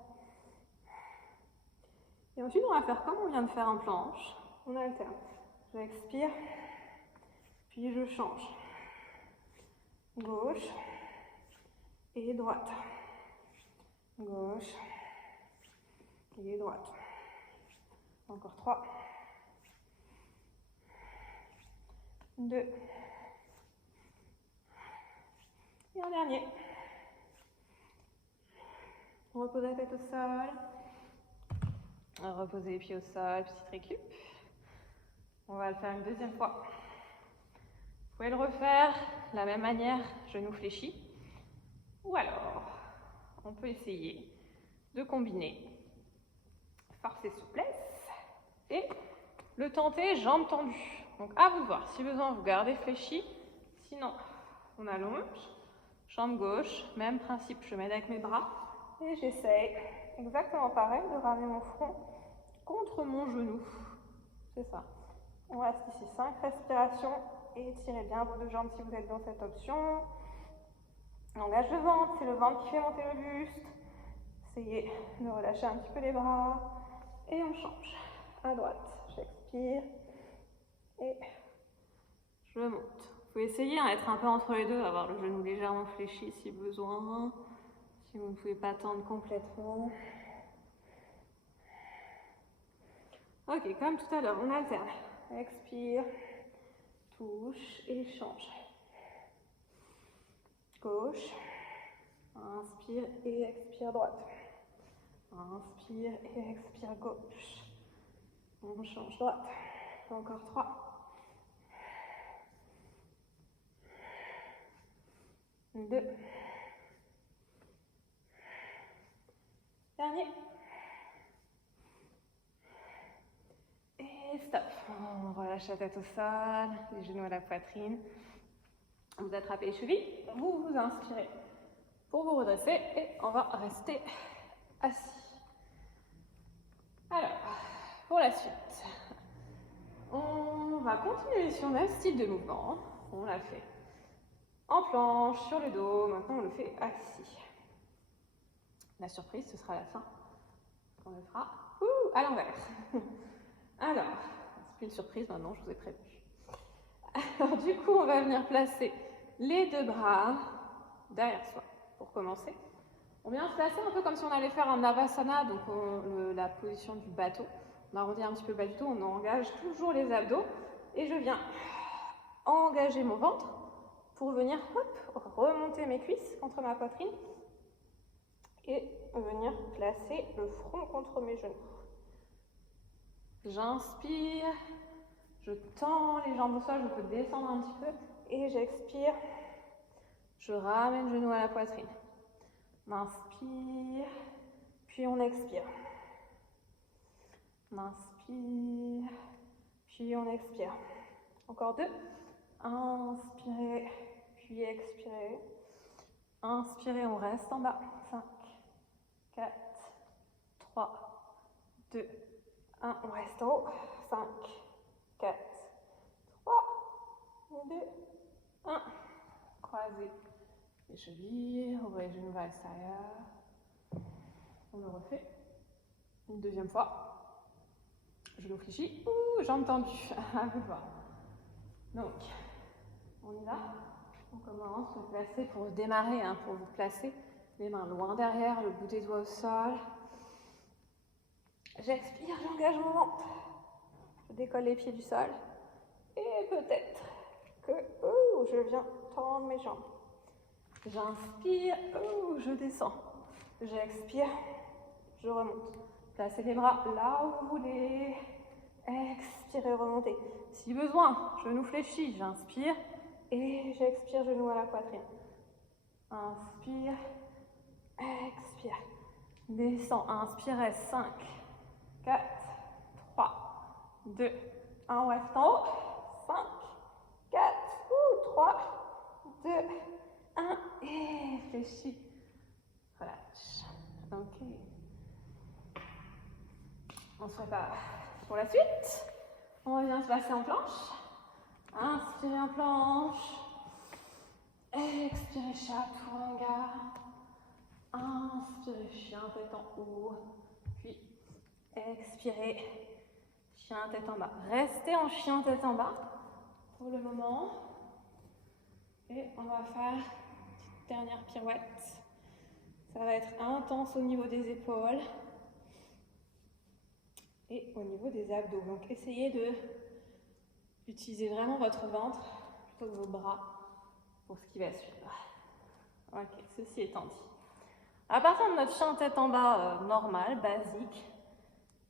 Et ensuite, on va faire comme on vient de faire en planche. On alterne. J'expire, puis je change. Gauche et droite. Gauche et droite. Encore 3. 2. Et un dernier. Reposez la tête au sol. Reposez les pieds au sol, petite récup. On va le faire une deuxième fois. Vous pouvez le refaire de la même manière, genou fléchi. Ou alors, on peut essayer de combiner force et souplesse et le tenter jambes tendues. Donc à vous de voir. Si besoin, vous gardez fléchi. Sinon, on allonge. Jambe gauche, même principe. Je m'aide avec mes bras et j'essaye exactement pareil de ramener mon front contre mon genou. C'est ça. On reste ici 5 respirations et étirez bien vos deux jambes si vous êtes dans cette option. On engage le ventre, c'est le ventre qui fait monter le buste. Essayez de relâcher un petit peu les bras et on change. À droite, j'expire et je monte. pouvez essayer d'être un peu entre les deux, avoir le genou légèrement fléchi si besoin, si vous ne pouvez pas tendre complètement. Ok, comme tout à l'heure, on alterne. Expire, touche et change. Gauche, inspire et expire droite. Inspire et expire gauche. On change droite. Encore 3. 2. Dernier. Et stop. On relâche la tête au sol, les genoux à la poitrine. Vous attrapez les chevilles, vous vous inspirez pour vous redresser et on va rester assis. Alors, pour la suite, on va continuer sur le même style de mouvement. On l'a fait en planche, sur le dos, maintenant on le fait assis. La surprise, ce sera à la fin. On le fera à l'envers. Alors, c'est plus une surprise maintenant, je vous ai prévenu. Alors du coup, on va venir placer les deux bras derrière soi pour commencer. On vient se placer un peu comme si on allait faire un Navasana, donc la position du bateau. On arrondit un petit peu le bas du dos, on engage toujours les abdos et je viens engager mon ventre pour venir remonter mes cuisses contre ma poitrine et venir placer le front contre mes genoux. J'inspire, je tends les jambes au sol, je peux descendre un petit peu et j'expire, je ramène le genou à la poitrine. On inspire, puis on expire. On inspire, puis on expire. Encore 2. Inspirez, puis expirez. Inspirez, on reste en bas. 5, 4, 3, 2, 1. On reste en haut. 5, 4, 3, 2, 1. Croisez les chevilles, ouvrez les genoux vers l'extérieur. On le refait. Une deuxième fois. Genou fléchi. Jambes tendues. À vous de voir. Donc, on y va. On commence à se placer pour démarrer, pour vous placer. Les mains loin derrière, le bout des doigts au sol. J'expire, j'engage mon ventre. Je décolle les pieds du sol. Et peut-être que je viens tendre mes jambes. J'inspire, je descends. J'expire, je remonte. Placez les bras là où vous voulez. Expirez, remontez. Si besoin, genou fléchi, j'inspire et j'expire, genou à la poitrine. Inspire, expire. Descends, inspire, 5, 4, 3, 2, 1. On reste en haut. 5, 4, 3, 2, 1. Et fléchis. Relâche. Ok. On se prépare pour la suite. On revient se passer en planche. Inspirez en planche. Expirez chaturanga. Inspirez chien tête en haut. Puis expirez chien tête en bas. Restez en chien tête en bas pour le moment. Et on va faire une petite dernière pirouette. Ça va être intense au niveau des épaules et au niveau des abdos. Donc essayez d'utiliser vraiment votre ventre plutôt que vos bras pour ce qui va suivre. Ok, ceci étant dit. À partir de notre chien tête en bas normal, basique,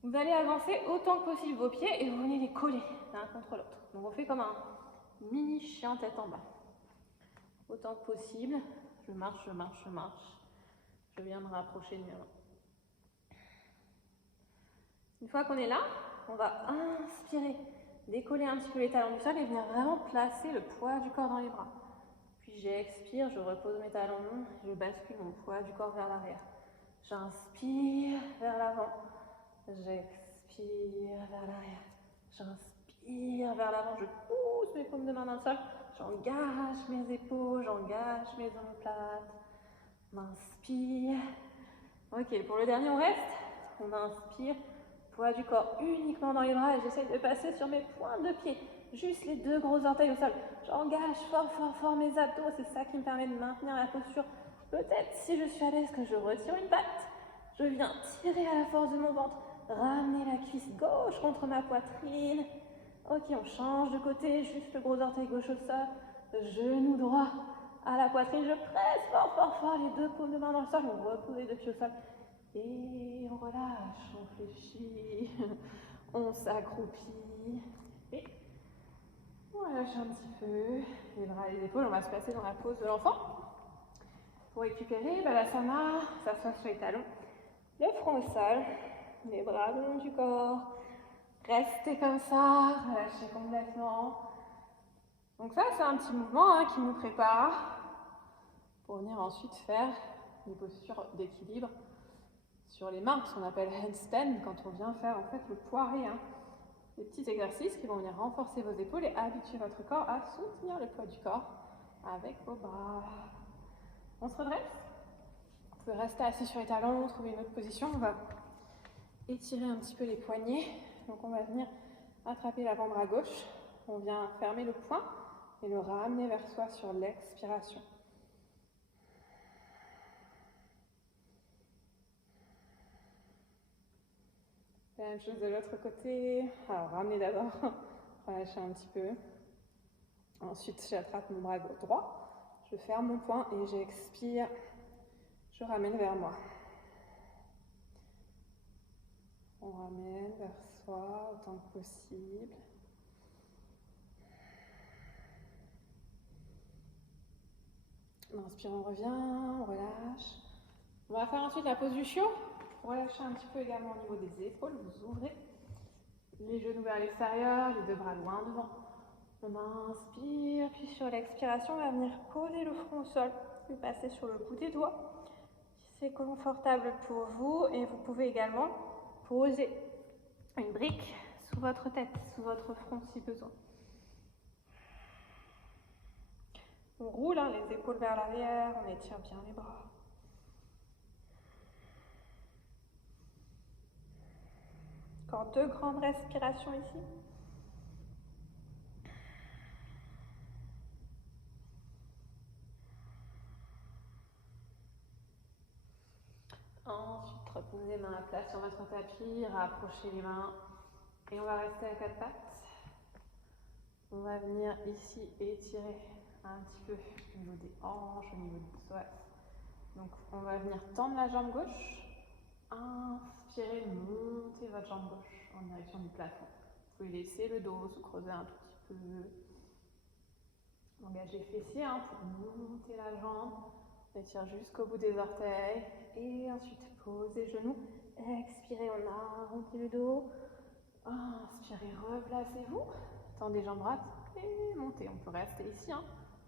vous allez avancer autant que possible vos pieds et vous venez les coller l'un contre l'autre. Donc on fait comme un mini chien tête en bas. Autant que possible, je marche, je marche, je marche. Je viens me rapprocher de mes mains. Une fois qu'on est là, on va inspirer, décoller un petit peu les talons du sol et venir vraiment placer le poids du corps dans les bras. Puis j'expire, je repose mes talons, je bascule mon poids du corps vers l'arrière. J'inspire vers l'avant, j'expire vers l'arrière. J'inspire vers l'avant, je pousse mes paumes de main dans le sol, j'engage mes épaules, j'engage mes omoplates. On inspire. Ok, pour le dernier, on reste. On inspire. Poids du corps uniquement dans les bras et j'essaye de passer sur mes pointes de pied. juste les 2 gros orteils au sol. J'engage fort, fort, fort mes abdos, c'est ça qui me permet de maintenir la posture. Peut-être, si je suis à l'aise, que je retire une patte, je viens tirer à la force de mon ventre, ramener la cuisse gauche contre ma poitrine. Ok, on change de côté, juste le gros orteil gauche au sol, genou droit à la poitrine, je presse fort, fort, fort, les 2 paumes de main dans le sol, on repose les 2 pieds au sol. Et on relâche, on fléchit, on s'accroupit. Et on relâche un petit peu les bras et les épaules. On va se passer dans la pose de l'enfant. Pour récupérer, Balasana, s'assoit sur les talons, le front au sol, les bras le long du corps. Restez comme ça, relâchez complètement. Donc ça, c'est un petit mouvement qui nous prépare pour venir ensuite faire des postures d'équilibre sur les mains, ce qu'on appelle handstand, quand on vient faire en fait le poiré. Des petits exercices qui vont venir renforcer vos épaules et habituer votre corps à soutenir le poids du corps avec vos bras. On se redresse. Vous pouvez rester assis sur les talons, trouver une autre position. On va étirer un petit peu les poignets. Donc on va venir attraper l'avant-bras gauche. On vient fermer le poing et le ramener vers soi sur l'expiration. La même chose de l'autre côté. Alors ramenez d'abord, relâchez un petit peu. Ensuite j'attrape mon bras droit, je ferme mon poing et j'expire. Je ramène vers moi. On ramène vers soi autant que possible. On inspire, on revient, on relâche. On va faire ensuite la pose du chiot. Relâchez un petit peu également au niveau des épaules, vous ouvrez les genoux vers l'extérieur, les 2 bras loin devant. On inspire, puis sur l'expiration, on va venir poser le front au sol, puis passer sur le bout des doigts. Si c'est confortable pour vous, et vous pouvez également poser une brique sous votre tête, sous votre front si besoin. On roule les épaules vers l'arrière, on étire bien les bras. Encore 2 grandes respirations ici. Ensuite, reposez les mains à plat sur votre tapis, rapprochez les mains et on va rester à 4 pattes. On va venir ici étirer un petit peu au niveau des hanches, au niveau du psoas. Donc on va venir tendre la jambe gauche. Inspirez, montez votre jambe gauche en direction du plafond. Vous pouvez laisser le dos se creuser un tout petit peu. Engagez les fessiers pour monter la jambe. Étire jusqu'au bout des orteils. Et ensuite, posez genoux. Expirez, on arrondit le dos. Inspirez, replacez-vous. Tendez les jambes droites et montez. On peut rester ici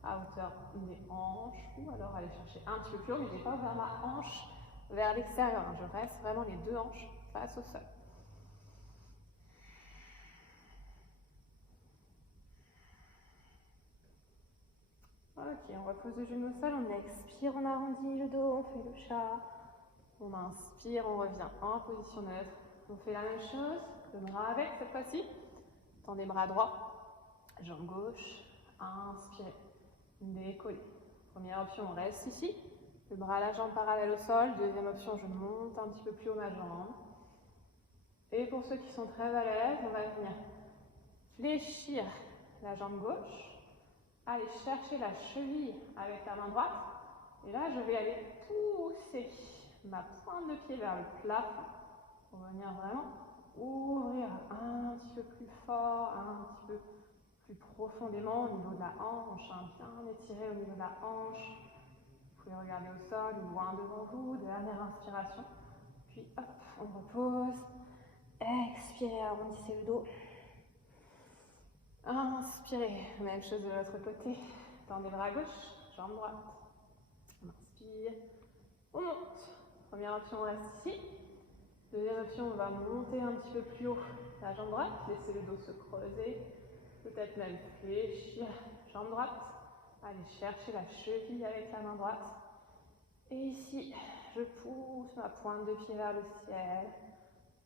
à hauteur des hanches ou alors aller chercher un petit peu plus haut, mais je n'ai pas ouvert ma hanche vers l'extérieur. Je reste vraiment les 2 hanches face au sol. Ok, on repose le genou au sol, on expire, on arrondit le dos, on fait le chat. On inspire, on revient en position neutre. On fait la même chose, le bras avec cette fois-ci. Tendez bras droit, jambe gauche, inspirez, décollez. Première option, on reste ici. Le bras à la jambe parallèle au sol. Deuxième option, je monte un petit peu plus haut ma jambe. Et pour ceux qui sont très à l'aise, on va venir fléchir la jambe gauche. Aller chercher la cheville avec la main droite. Et là, je vais aller pousser ma pointe de pied vers le plafond pour venir vraiment ouvrir un petit peu plus fort, un petit peu plus profondément au niveau de la hanche, bien étiré au niveau de la hanche. Vous pouvez regarder au sol ou loin devant vous, dernière inspiration. Puis hop, on repose. Expirez, arrondissez le dos. Inspirez, même chose de l'autre côté. Tendez bras gauche, jambe droite. On inspire, on monte. Première option, on reste ici. Deuxième option, on va monter un petit peu plus haut la jambe droite. Laissez le dos se creuser. Peut-être même fléchir jambe droite. Allez chercher la cheville avec la main droite. Et ici, je pousse ma pointe de pied vers le ciel.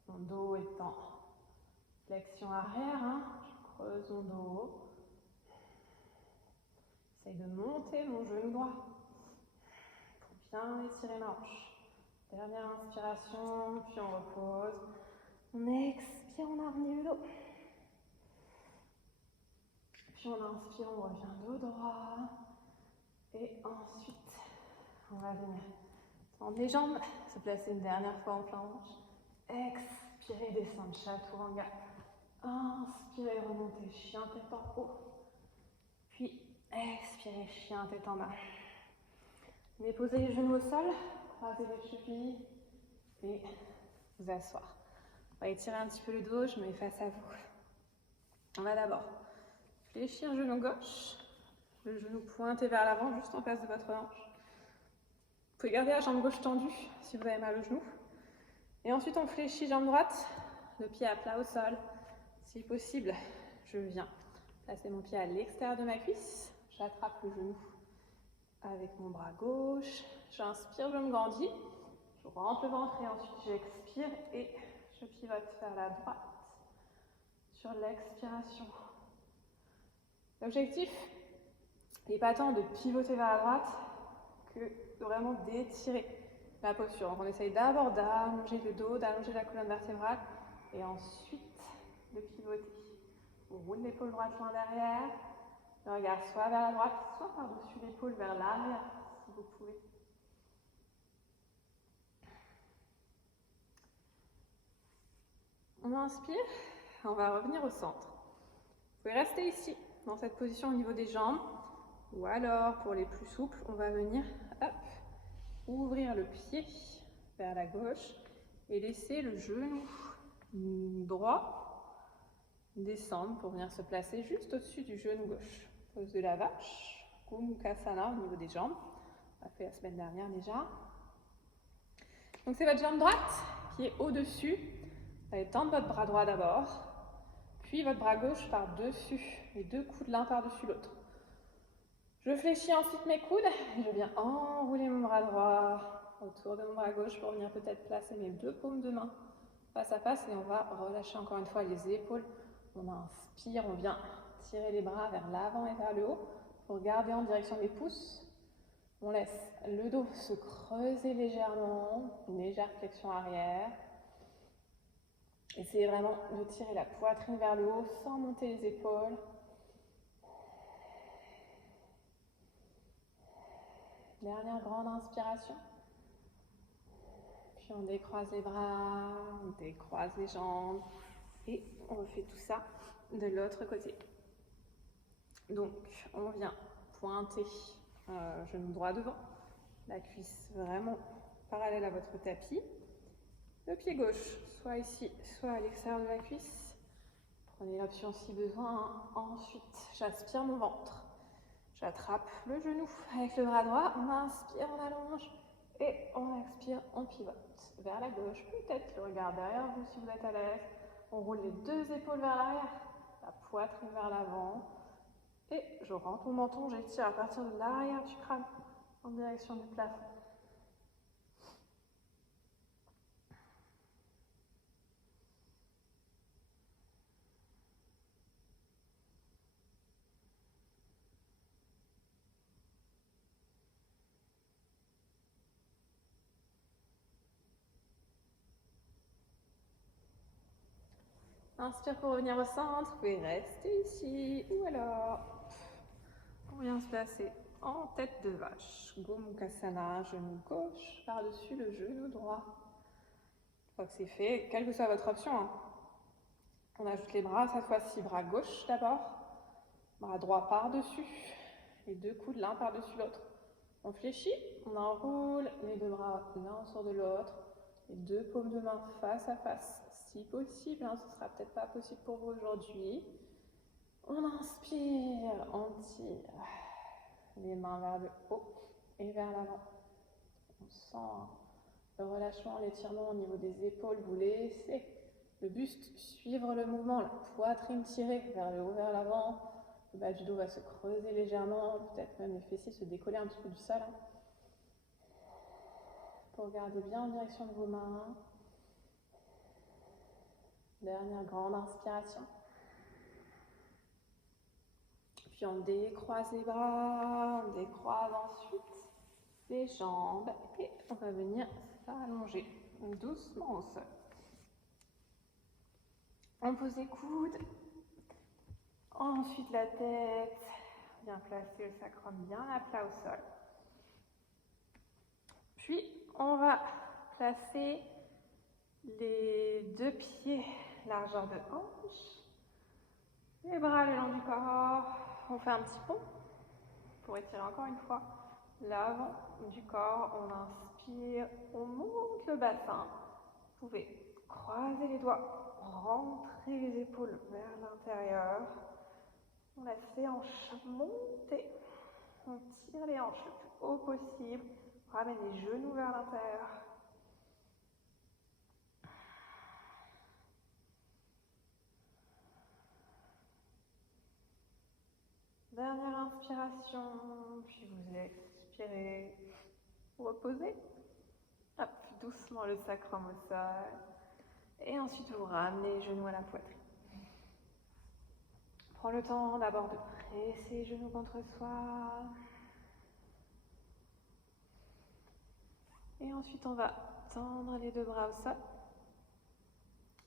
Mon dos étant flexion arrière. Je creuse mon dos. J'essaye de monter mon genou droit pour bien étirer ma hanche. Dernière inspiration, puis on repose. On expire, on arrondit le dos. Puis on inspire, on revient dos droit. Et ensuite, on va venir tendre les jambes, se placer une dernière fois en planche. Expirez, descendre, chaturanga. Inspirez, remontez, chien tête en haut. Puis expirez, chien tête en bas. Déposez les genoux au sol, croisez les chevilles et vous asseoir. On va étirer un petit peu le dos, je me mets face à vous. On va d'abord fléchir genou gauche, le genou pointé vers l'avant, juste en face de votre hanche. Vous pouvez garder la jambe gauche tendue si vous avez mal au genou. Et ensuite, on fléchit jambe droite, le pied à plat au sol. Si possible, je viens placer mon pied à l'extérieur de ma cuisse. J'attrape le genou avec mon bras gauche. J'inspire, je me grandis. Je rentre le ventre et ensuite j'expire et je pivote vers la droite sur l'expiration. L'objectif n'est pas tant de pivoter vers la droite que de vraiment d'étirer la posture. Donc on essaye d'abord d'allonger le dos, d'allonger la colonne vertébrale et ensuite de pivoter. On roule l'épaule droite loin derrière, le regard soit vers la droite, soit par-dessus l'épaule vers l'arrière si vous pouvez. On inspire, on va revenir au centre. Vous pouvez rester ici, dans cette position au niveau des jambes, ou alors pour les plus souples, on va venir hop, ouvrir le pied vers la gauche et laisser le genou droit descendre pour venir se placer juste au-dessus du genou gauche. Pose de la vache, Gomukhasana au niveau des jambes. On l'a fait la semaine dernière déjà. Donc c'est votre jambe droite qui est au-dessus. Vous allez tendre votre bras droit d'abord, puis votre bras gauche par-dessus, les deux coudes l'un par-dessus l'autre. Je fléchis ensuite mes coudes et je viens enrouler mon bras droit autour de mon bras gauche pour venir peut-être placer mes deux paumes de main face à face et on va relâcher encore une fois les épaules. On inspire, on vient tirer les bras vers l'avant et vers le haut pour garder en direction des pouces. On laisse le dos se creuser légèrement, une légère flexion arrière. Essayez vraiment de tirer la poitrine vers le haut sans monter les épaules. Dernière grande inspiration. Puis on décroise les bras, on décroise les jambes et on refait tout ça de l'autre côté. Donc on vient pointer genou droit devant, la cuisse vraiment parallèle à votre tapis. Le pied gauche, soit ici, soit à l'extérieur de la cuisse. Prenez l'option si besoin. Ensuite, j'aspire mon ventre. J'attrape le genou avec le bras droit. On inspire, on allonge. Et on expire, on pivote vers la gauche. Peut-être le regard derrière vous si vous êtes à l'aise. On roule les deux épaules vers l'arrière. La poitrine vers l'avant. Et je rentre mon menton, j'étire à partir de l'arrière du crâne en direction du plafond. Inspire pour revenir au centre, vous pouvez rester ici ou alors on vient se placer en tête de vache. Gomukhasana, genou gauche par-dessus le genou droit. Une fois que c'est fait, quelle que soit votre option, on ajoute les bras, cette fois-ci bras gauche d'abord, bras droit par-dessus, les deux coudes l'un par-dessus l'autre. On fléchit, on enroule les deux bras l'un autour de l'autre, les deux paumes de main face à face. Si possible, ce ne sera peut-être pas possible pour vous aujourd'hui. On inspire, on tire les mains vers le haut et vers l'avant. On sent le relâchement, l'étirement au niveau des épaules. Vous laissez le buste suivre le mouvement, la poitrine tirée vers le haut, vers l'avant. Le bas du dos va se creuser légèrement, peut-être même les fessiers se décoller un petit peu du sol. Pour garder bien en direction de vos mains. Dernière grande inspiration. Puis on décroise les bras, on décroise ensuite les jambes et on va venir s'allonger doucement au sol. On pose les coudes, ensuite la tête, bien placer le sacrum bien à plat au sol. Puis on va placer les deux pieds largeur de hanche, les bras le long du corps. On fait un petit pont pour étirer encore une fois l'avant du corps. On inspire, on monte le bassin. Vous pouvez croiser les doigts, rentrer les épaules vers l'intérieur. On laisse les hanches monter. On tire les hanches le plus haut possible. On ramène les genoux vers l'intérieur. Dernière inspiration, puis vous expirez, reposez. Hop, doucement le sacrum au sol. Et ensuite vous ramenez les genoux à la poitrine. Prends le temps d'abord de presser les genoux contre soi. Et ensuite on va tendre les deux bras au sol.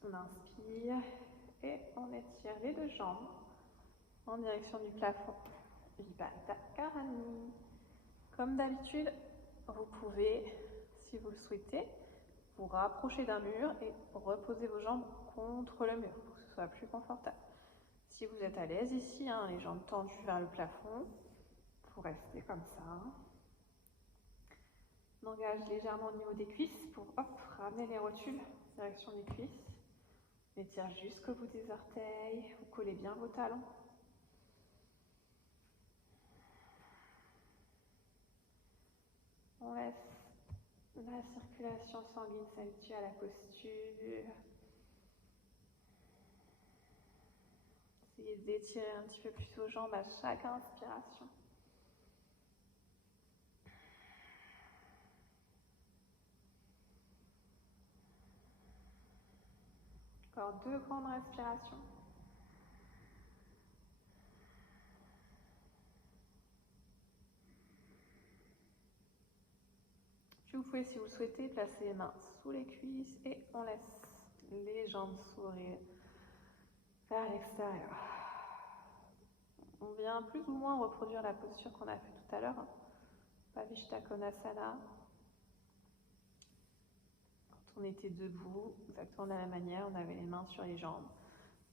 On inspire et on étire les deux jambes en direction du plafond. Vipata Karani. Comme d'habitude, vous pouvez, si vous le souhaitez, vous rapprocher d'un mur et reposer vos jambes contre le mur pour que ce soit plus confortable. Si vous êtes à l'aise ici, les jambes tendues vers le plafond, vous restez comme ça. On engage légèrement au niveau des cuisses pour ramener les rotules en direction des cuisses. On étire jusqu'au bout des orteils, vous collez bien vos talons. On laisse la circulation sanguine s'habituer à la posture. Essayez d'étirer un petit peu plus vos jambes à chaque inspiration. Encore 2 grandes respirations. Puis vous pouvez, si vous le souhaitez, placer les mains sous les cuisses et on laisse les jambes s'ouvrir vers l'extérieur. On vient plus ou moins reproduire la posture qu'on a fait tout à l'heure, Pavishta Konasana. Quand on était debout, exactement de la même manière, on avait les mains sur les jambes.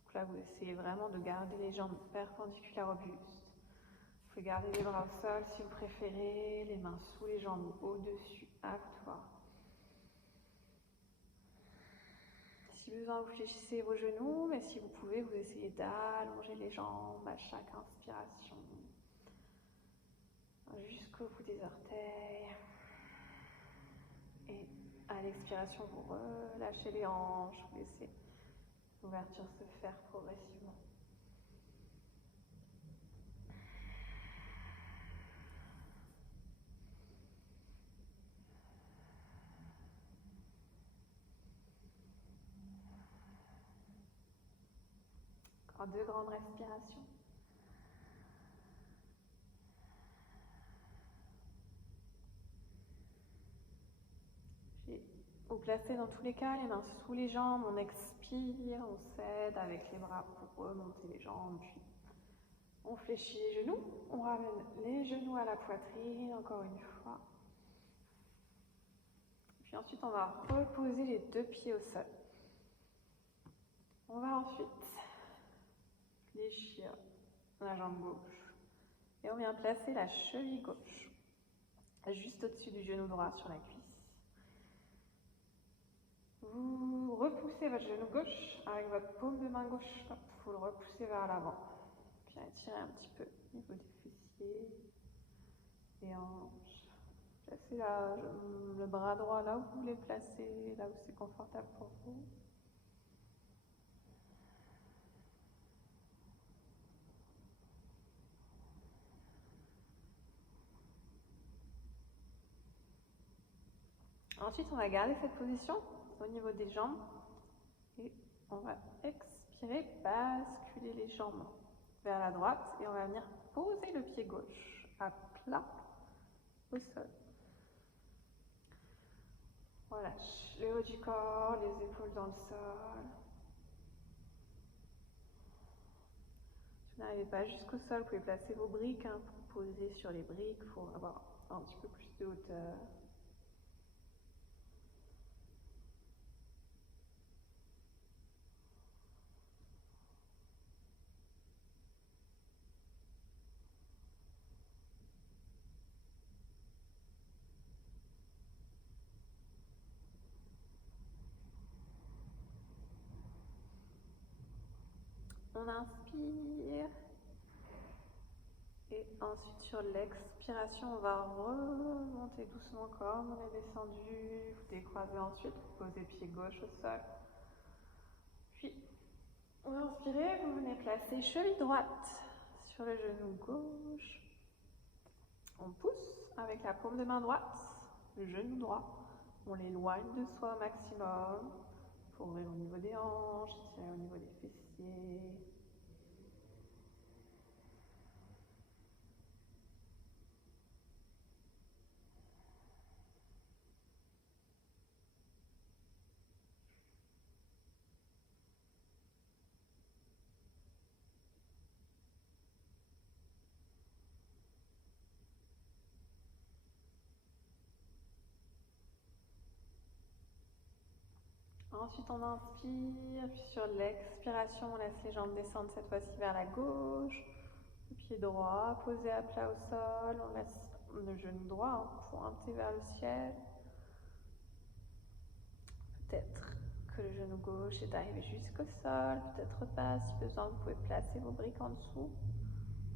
Donc là, vous essayez vraiment de garder les jambes perpendiculaires au buste. Vous pouvez garder les bras au sol si vous préférez, les mains sous les jambes ou au-dessus, à vous de voir. Si besoin, vous fléchissez vos genoux, mais si vous pouvez, vous essayez d'allonger les jambes à chaque inspiration, jusqu'au bout des orteils. Et à l'expiration, vous relâchez les hanches, vous laissez l'ouverture se faire progressivement. Encore 2 grandes respirations. Puis vous placez dans tous les cas les mains sous les jambes, on expire, on s'aide avec les bras pour remonter les jambes, puis on fléchit les genoux, on ramène les genoux à la poitrine, encore une fois. Puis ensuite on va reposer les 2 pieds au sol. On va ensuite fléchir la jambe gauche et on vient placer la cheville gauche juste au-dessus du genou droit sur la cuisse. Vous repoussez votre genou gauche avec votre paume de main gauche, vous le repoussez vers l'avant. Puis étirez un petit peu au niveau des fessiers, des hanches. Placez le bras droit là où vous voulez placer, là où c'est confortable pour vous. Ensuite, on va garder cette position au niveau des jambes et on va expirer, basculer les jambes vers la droite et on va venir poser le pied gauche à plat au sol. Relâche le haut du corps, les épaules dans le sol. Si vous n'arrivez pas jusqu'au sol, vous pouvez placer vos briques pour poser sur les briques pour avoir un petit peu plus de hauteur. On inspire et ensuite sur l'expiration, on va remonter doucement comme on est descendu. Vous décroisez ensuite, vous posez pied gauche au sol. Puis, vous inspirez, vous venez placer cheville droite sur le genou gauche. On pousse avec la paume de main droite, le genou droit. On l'éloigne de soi au maximum pour ouvrir au niveau des hanches, tirer au niveau des fessiers. Ensuite, on inspire, puis sur l'expiration, on laisse les jambes descendre cette fois-ci vers la gauche. Le pied droit posé à plat au sol, on laisse le genou droit pointé vers le ciel. Peut-être que le genou gauche est arrivé jusqu'au sol, peut-être pas. Si besoin, vous pouvez placer vos briques en dessous.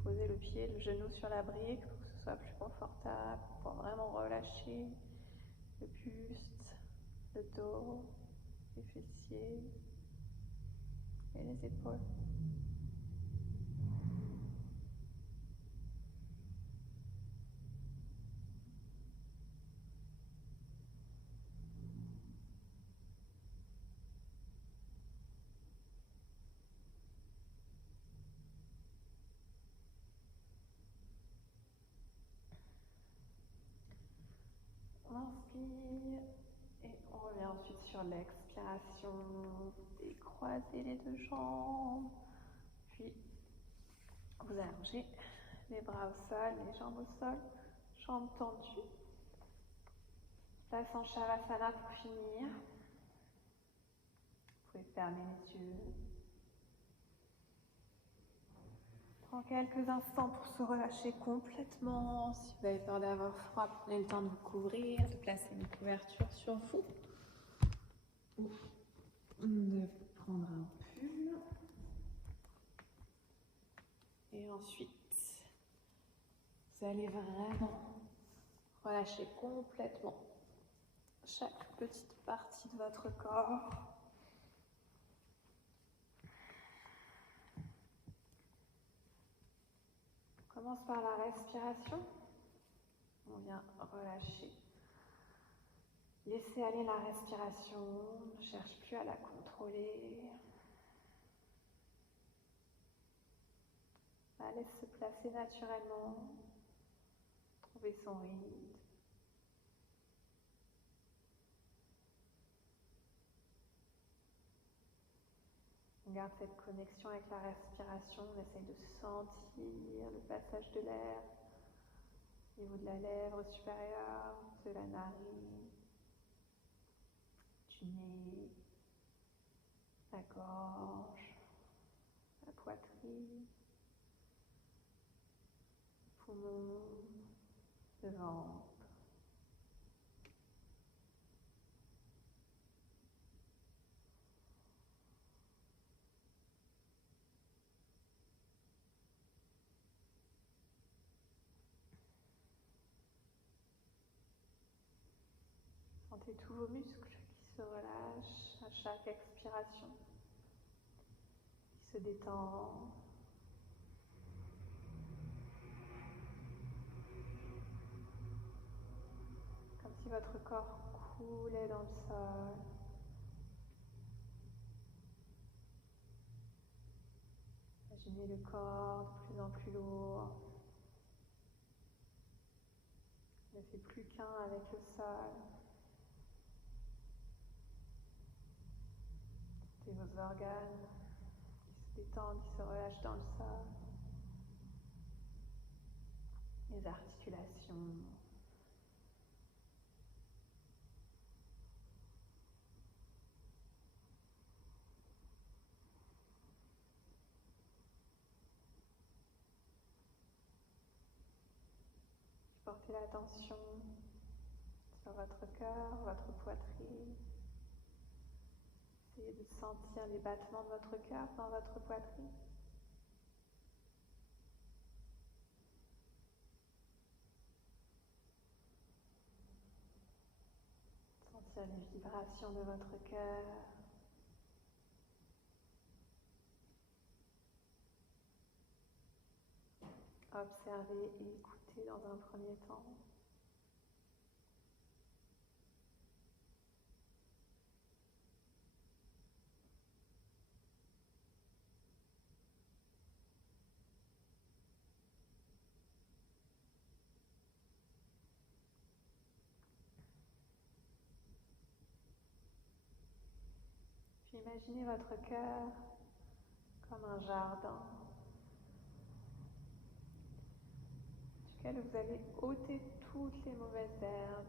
Posez le pied, le genou sur la brique pour que ce soit plus confortable, pour vraiment relâcher le buste, le dos, les fessiers et les épaules. On inspire et on revient ensuite sur l'expiration. Décroisez les deux jambes, puis vous allongez les bras au sol, les jambes au sol, jambes tendues. Place en Shavasana pour finir. Vous pouvez fermer les yeux. Prends quelques instants pour se relâcher complètement. Si vous avez peur d'avoir froid, prenez le temps de vous couvrir, de placer une couverture sur vous. Ou de prendre un pull. Et ensuite, vous allez vraiment relâcher complètement chaque petite partie de votre corps. On commence par la respiration. On vient relâcher. Laissez aller la respiration, ne cherche plus à la contrôler. La laisse se placer naturellement, trouver son rythme. On garde cette connexion avec la respiration, on essaye de sentir le passage de l'air au niveau de la lèvre supérieure, de la narine, du nez, la gorge, la poitrine, le poumon, le ventre. Sentez tous vos muscles qui se relâchent à chaque expiration, qui se détendent. Comme si votre corps coulait dans le sol. Imaginez le corps de plus en plus lourd. Il ne fait plus qu'un avec le sol. Sentez vos organes qui se détendent, qui se relâchent dans le sol. Les articulations. Portez l'attention sur votre cœur, votre poitrine. Essayez de sentir les battements de votre cœur dans votre poitrine. Sentir les vibrations de votre cœur. Observez et écoutez dans un premier temps. Puis imaginez votre cœur comme un jardin duquel vous allez ôter toutes les mauvaises herbes.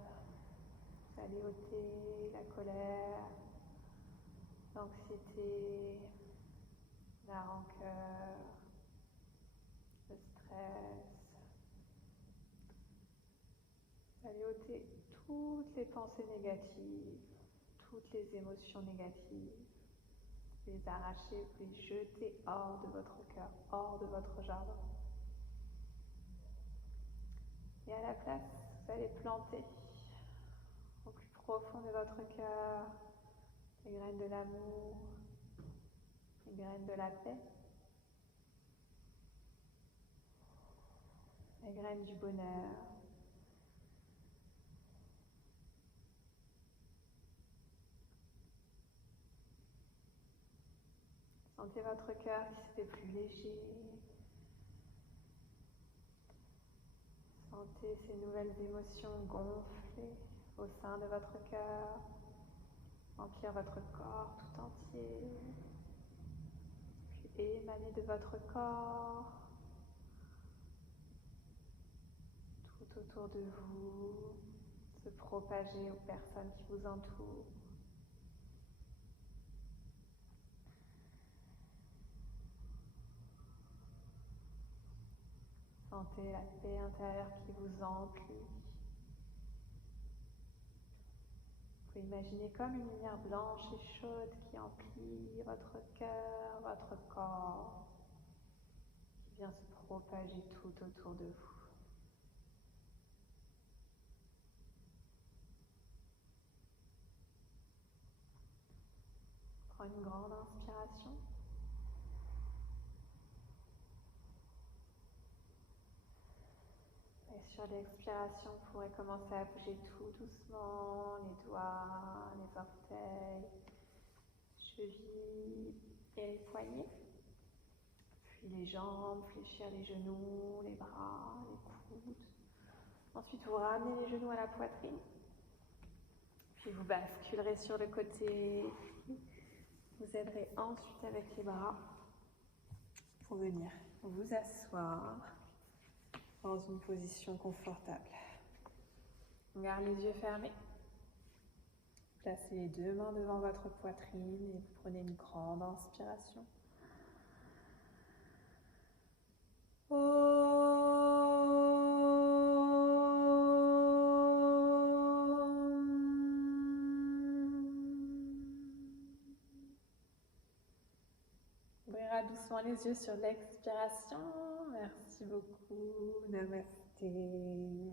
Vous allez ôter la colère, l'anxiété, la rancœur, le stress. Vous allez ôter toutes les pensées négatives, toutes les émotions négatives. Vous les arracher, vous les jeter hors de votre cœur, hors de votre jardin. Et à la place, vous allez planter au plus profond de votre cœur les graines de l'amour, les graines de la paix, les graines du bonheur. Sentez votre cœur qui se fait plus léger. Sentez ces nouvelles émotions gonfler au sein de votre cœur, remplir votre corps tout entier, puis émaner de votre corps tout autour de vous, se propager aux personnes qui vous entourent. Sentez la paix intérieure qui vous emplit. Vous pouvez imaginer comme une lumière blanche et chaude qui emplit votre cœur, votre corps, qui vient se propager tout autour de vous. Prenez une grande inspiration. Et sur l'expiration, vous pourrez commencer à bouger tout doucement, les doigts, les orteils, les chevilles et les poignets. Puis les jambes, fléchir les genoux, les bras, les coudes. Ensuite, vous ramenez les genoux à la poitrine. Puis vous basculerez sur le côté. Vous aiderez ensuite avec les bras pour venir vous asseoir dans une position confortable. On garde les yeux fermés. Placez les deux mains devant votre poitrine et vous prenez une grande inspiration. Ouvrira doucement les yeux sur l'expiration. Merci beaucoup. Namasté.